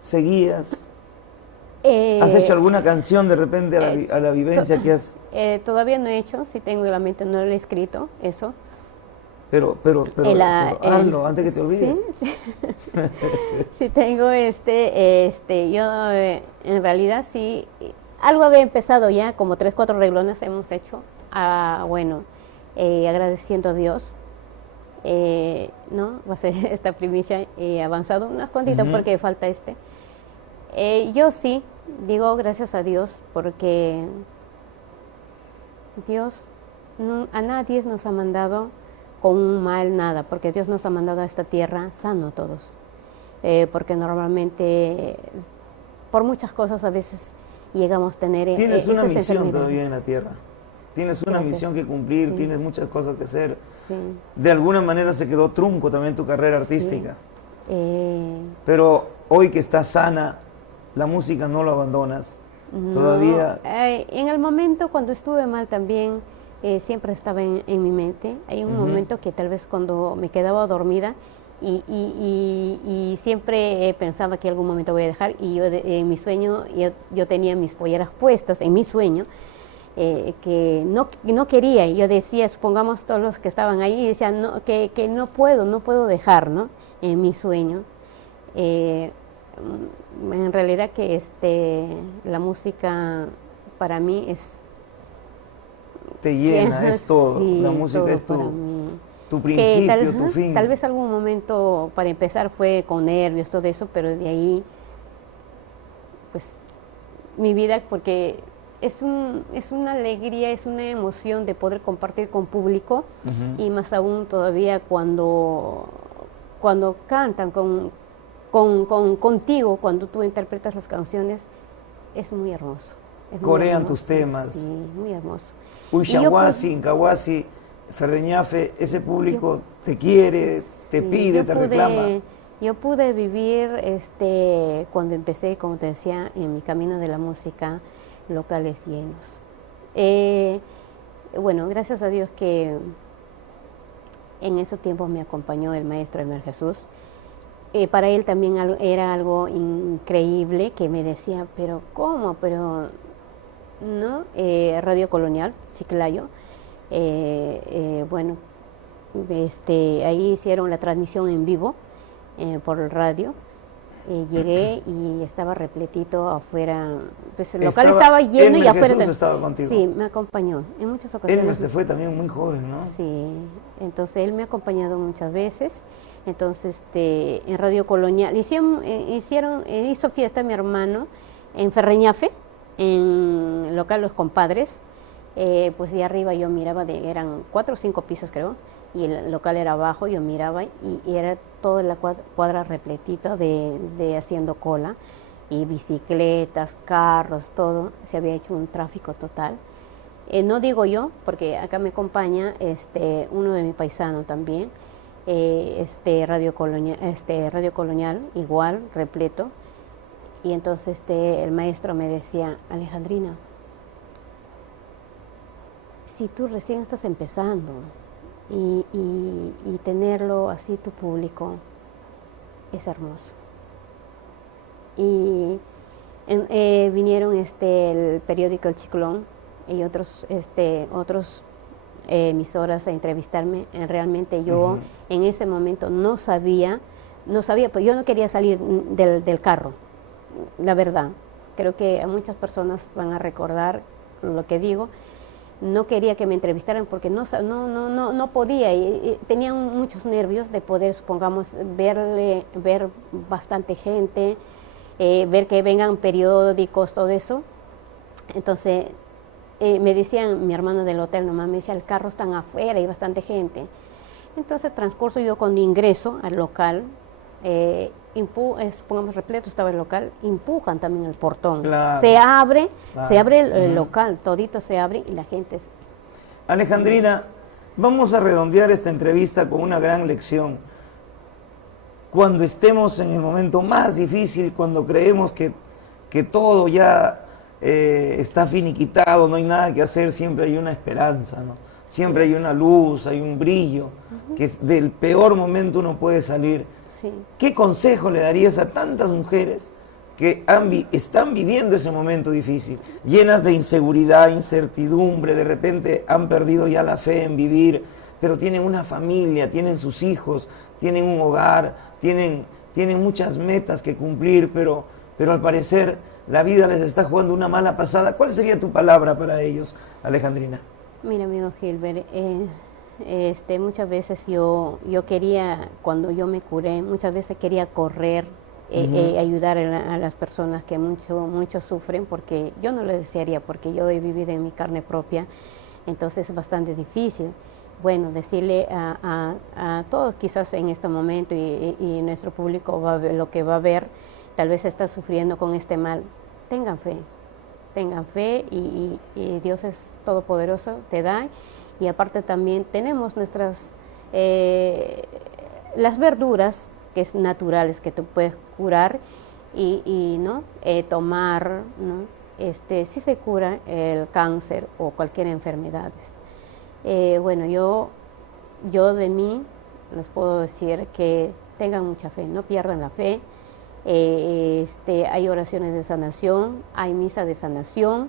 ¿seguías? ¿Has hecho alguna canción de repente a la vivencia que has...? Todavía no he hecho, si tengo en la mente, no lo he escrito, eso. Pero hazlo antes que te olvides. Sí, sí. Sí tengo yo en realidad sí, algo había empezado ya, como 3, 4 reglones hemos hecho, bueno, agradeciendo a Dios, ¿no? Va a ser esta primicia, avanzado unas cuantitas porque falta yo sí, digo gracias a Dios, porque Dios a nadie nos ha mandado con un mal nada, porque Dios nos ha mandado a esta tierra sano a todos, porque normalmente por muchas cosas a veces llegamos a tener tienes una esas misión enfermedades. todavía en la tierra, tienes una Gracias. misión que cumplir, Sí. tienes muchas cosas que hacer. Sí. De alguna manera se quedó trunco también tu carrera artística, Sí. pero hoy que estás sana, la música no lo abandonas, No, todavía... en el momento cuando estuve mal también, siempre estaba en mi mente. Hay un momento que tal vez cuando me quedaba dormida y siempre pensaba que algún momento voy a dejar, y yo en mi sueño, yo tenía mis polleras puestas en mi sueño, que no quería, y yo decía, supongamos todos los que estaban ahí, y decían no, que no puedo dejar, ¿no? En mi sueño. En realidad que la música para mí es... Te llena, es todo. Sí, La música todo es para mí. tu Que principio, tu fin. Tal vez algún momento para empezar fue con nervios, todo eso, pero de ahí, pues, mi vida, porque es una alegría, es una emoción de poder compartir con público, y más aún todavía cuando cantan contigo, cuando tú interpretas las canciones, es muy hermoso. Corean tus temas. Sí, muy hermoso. Ushahuasi, Incahuasi, Ferreñafe, ese público te quiere, te pide, te reclama. Yo pude vivir cuando empecé, como te decía, en mi camino de la música, locales llenos. Bueno, gracias a Dios que en esos tiempos me acompañó el maestro Elmer Jesús. Para él también era algo increíble, que me decía, pero ¿cómo? Pero no, Radio Colonial, Chiclayo, bueno, ahí hicieron la transmisión en vivo por el radio. Llegué y estaba repletito afuera, pues el local estaba lleno. Elmer y afuera Jesús estaba contigo. Sí, me acompañó en muchas ocasiones. Elmer se fue también muy joven, ¿no? Sí, entonces él me ha acompañado muchas veces. Entonces en Radio Colonial hizo fiesta mi hermano en Ferreñafe, en local Los Compadres. Pues de arriba yo miraba, eran 4 o 5 pisos creo, y el local era abajo, yo miraba y era toda la cuadra repletita de haciendo cola, y bicicletas, carros, todo. Se había hecho un tráfico total. No digo yo, porque acá me acompaña uno de mis paisanos también, Radio Colonial, igual, repleto. Y entonces el maestro me decía, Alejandrina, si tú recién estás empezando y tenerlo así tu público es hermoso. Y vinieron el periódico El Chiclón y otros emisoras a entrevistarme. Realmente yo en ese momento no sabía, pues yo no quería salir del carro, la verdad. Creo que a muchas personas van a recordar lo que digo. No quería que me entrevistaran porque no podía, y tenía muchos nervios de poder, supongamos, ver bastante gente, ver que vengan periódicos, todo eso. Entonces me decían, mi hermano del hotel nomás me decía, el carro está afuera, hay bastante gente. Entonces transcurso yo cuando ingreso al local, supongamos repleto estaba el local, empujan también el portón. Claro. Se abre el local, todito se abre y la gente... Alejandrina, Vamos a redondear esta entrevista con una gran lección. Cuando estemos en el momento más difícil, cuando creemos que todo ya está finiquitado, no hay nada que hacer, siempre hay una esperanza, ¿no? Siempre hay una luz, hay un brillo, que del peor momento uno puede salir. Sí. ¿Qué consejo le darías a tantas mujeres que están viviendo ese momento difícil, llenas de inseguridad, incertidumbre, de repente han perdido ya la fe en vivir, pero tienen una familia, tienen sus hijos, tienen un hogar, tienen muchas metas que cumplir, pero al parecer la vida les está jugando una mala pasada? ¿Cuál sería tu palabra para ellos, Alejandrina? Mira, amigo Gilbert, muchas veces yo quería, cuando yo me curé, muchas veces quería correr, ayudar a las personas que mucho sufren, porque yo no les desearía, porque yo he vivido en mi carne propia, entonces es bastante difícil. Bueno, decirle a todos quizás en este momento y nuestro público lo que va a ver, tal vez está sufriendo con este mal, tengan fe y Dios es todopoderoso, te da. Y aparte también tenemos nuestras, las verduras, que es naturales, que tú puedes curar y ¿no? Tomar, ¿no? Sí se cura el cáncer o cualquier enfermedad. Bueno, yo de mí les puedo decir que tengan mucha fe, no pierdan la fe. Hay oraciones de sanación, hay misa de sanación.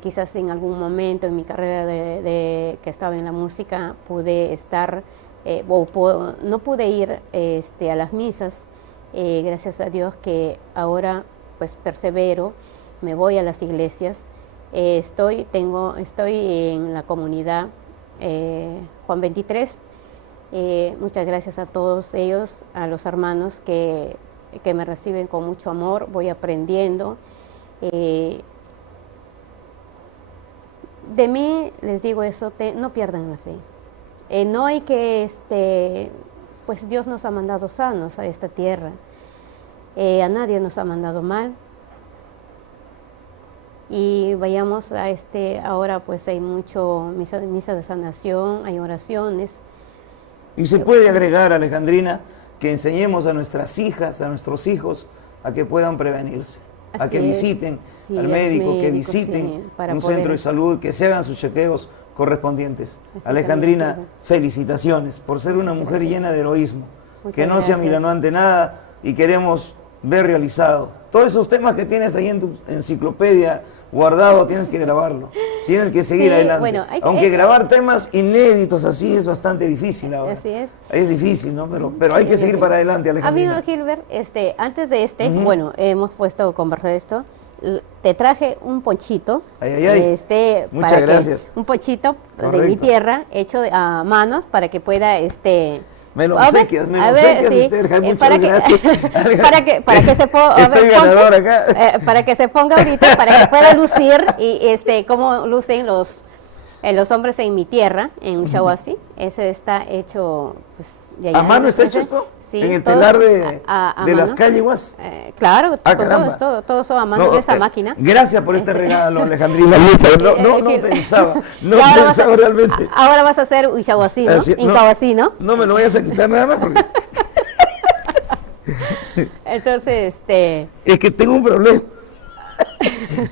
Quizás en algún momento en mi carrera que estaba en la música pude estar, no pude ir a las misas, gracias a Dios que ahora pues persevero, me voy a las iglesias, estoy en la comunidad Juan 23, muchas gracias a todos ellos, a los hermanos que me reciben con mucho amor, voy aprendiendo. De mí les digo eso, no pierdan la fe. No hay que, pues Dios nos ha mandado sanos a esta tierra. A nadie nos ha mandado mal. Y vayamos a ahora pues hay mucho misa de sanación, hay oraciones. Y se puede agregar, Alejandrina, que enseñemos a nuestras hijas, a nuestros hijos, a que puedan prevenirse. A que visiten al médico, que visiten un centro de salud, que se hagan sus chequeos correspondientes. Alejandrina, felicitaciones por ser una mujer llena de heroísmo, que no se amilanó ante nada y queremos ver realizado. Todos esos temas que tienes ahí en tu enciclopedia guardado, tienes que grabarlo, tienes que seguir adelante. Bueno, aunque grabar temas inéditos así es bastante difícil ahora. Así es. Es difícil, ¿no? Pero hay que seguir para adelante, Alejandrina. Amigo Gilbert, antes de bueno, hemos puesto a conversar esto, te traje un ponchito. Muchas gracias. Un ponchito de mi tierra, hecho a manos, para que pueda, me lo obsequias, sí. Muchas gracias. para que se ponga, estoy ganador acá. Para que se ponga ahorita, para que pueda lucir y cómo lucen los hombres en mi tierra, en Ushuaia. Ese está hecho, pues, ¿A mano está hecho esto? Sí, ¿en el telar de las calles? Claro, todo son a mano de esa máquina. Gracias por este regalo, Alejandrina. No pensaba realmente. Ahora vas a hacer Ushuaia, ¿no? Incahuasi, ¿no? No me lo vayas a quitar nada más porque... Entonces, Es que tengo un problema.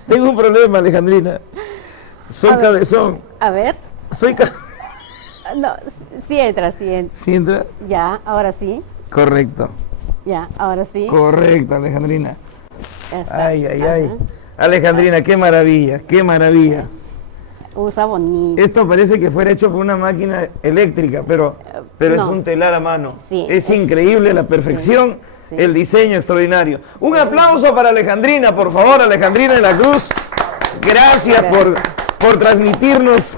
Tengo un problema, Alejandrina. Soy cabezón. A ver. Soy cabezón. No, sí entra. ¿Sí entra? Ya, ahora sí. Correcto. Ya, ahora sí. Correcto, Alejandrina. Ay. Alejandrina, qué maravilla, qué maravilla. Usa bonito. Esto parece que fuera hecho por una máquina eléctrica, pero no. Es un telar a mano. Sí, es increíble la perfección, el diseño extraordinario. Un aplauso para Alejandrina, por favor, Alejandrina de la Cruz. Gracias. Por transmitirnos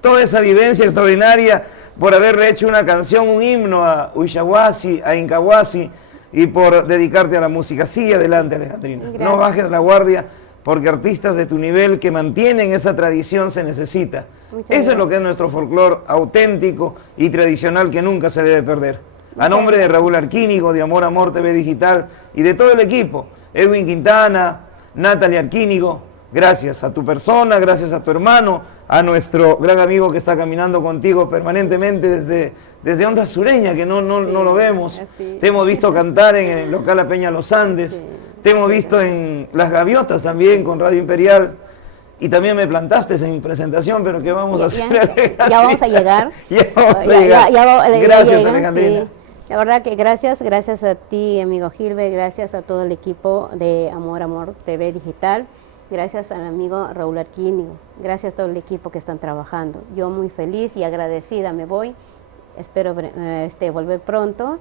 toda esa vivencia extraordinaria, por haberle hecho una canción, un himno a Ushuaia, a Incahuasi, y por dedicarte a la música. Sigue adelante, Alejandrina. Gracias. No bajes la guardia, porque artistas de tu nivel que mantienen esa tradición se necesita. Eso es lo que es nuestro folclore auténtico y tradicional que nunca se debe perder. A nombre de Raúl Arquínigo, de Amor Amor TV Digital y de todo el equipo, Edwin Quintana, Natalie Arquínigo, gracias a tu persona, gracias a tu hermano, a nuestro gran amigo que está caminando contigo permanentemente desde Onda Sureña, que no lo vemos. Así. Te hemos visto cantar en el local La Peña Los Andes, Sí. te hemos visto en Las Gaviotas también con Radio Imperial. Y también me plantaste en mi presentación, pero ¿qué vamos a hacer, Alejandrina? Ya vamos a llegar. Ya vamos a llegar. Gracias, llegan, Alejandrina. sí. La verdad que gracias a ti, amigo Gilbert, gracias a todo el equipo de Amor TV Digital, gracias al amigo Raúl Arquínigo, gracias a todo el equipo que están trabajando. Yo muy feliz y agradecida me voy, espero volver pronto.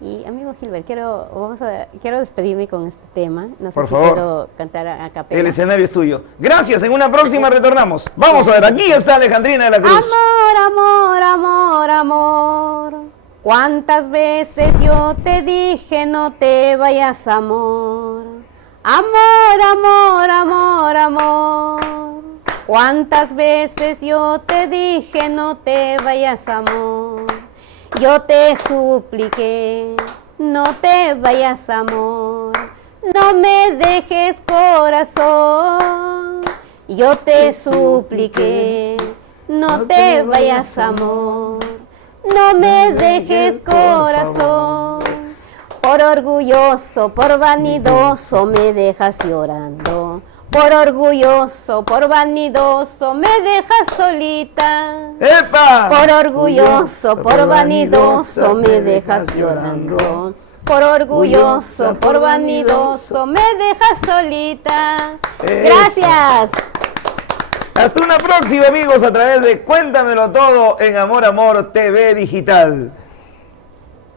Y amigo Gilbert, quiero despedirme con este tema. No sé Por si favor. puedo cantar a capela. El escenario es tuyo. Gracias, en una próxima retornamos. Vamos a ver, aquí está Alejandrina de la Cruz. Amor, amor, amor, amor. ¿Cuántas veces yo te dije no te vayas, amor? Amor, amor, amor, amor. ¿Cuántas veces yo te dije no te vayas, amor? Yo te supliqué, no te vayas, amor. No me dejes, corazón. Yo te supliqué, no te vayas, amor. No me dejes, corazón. Por orgulloso, por vanidoso me dejas llorando. Por orgulloso, por vanidoso me dejas solita. ¡Epa! Por orgulloso, por vanidoso me dejas llorando. Por orgulloso, por vanidoso me dejas solita. Eso. Gracias. Hasta una próxima, amigos, a través de Cuéntamelo Todo en Amor TV Digital.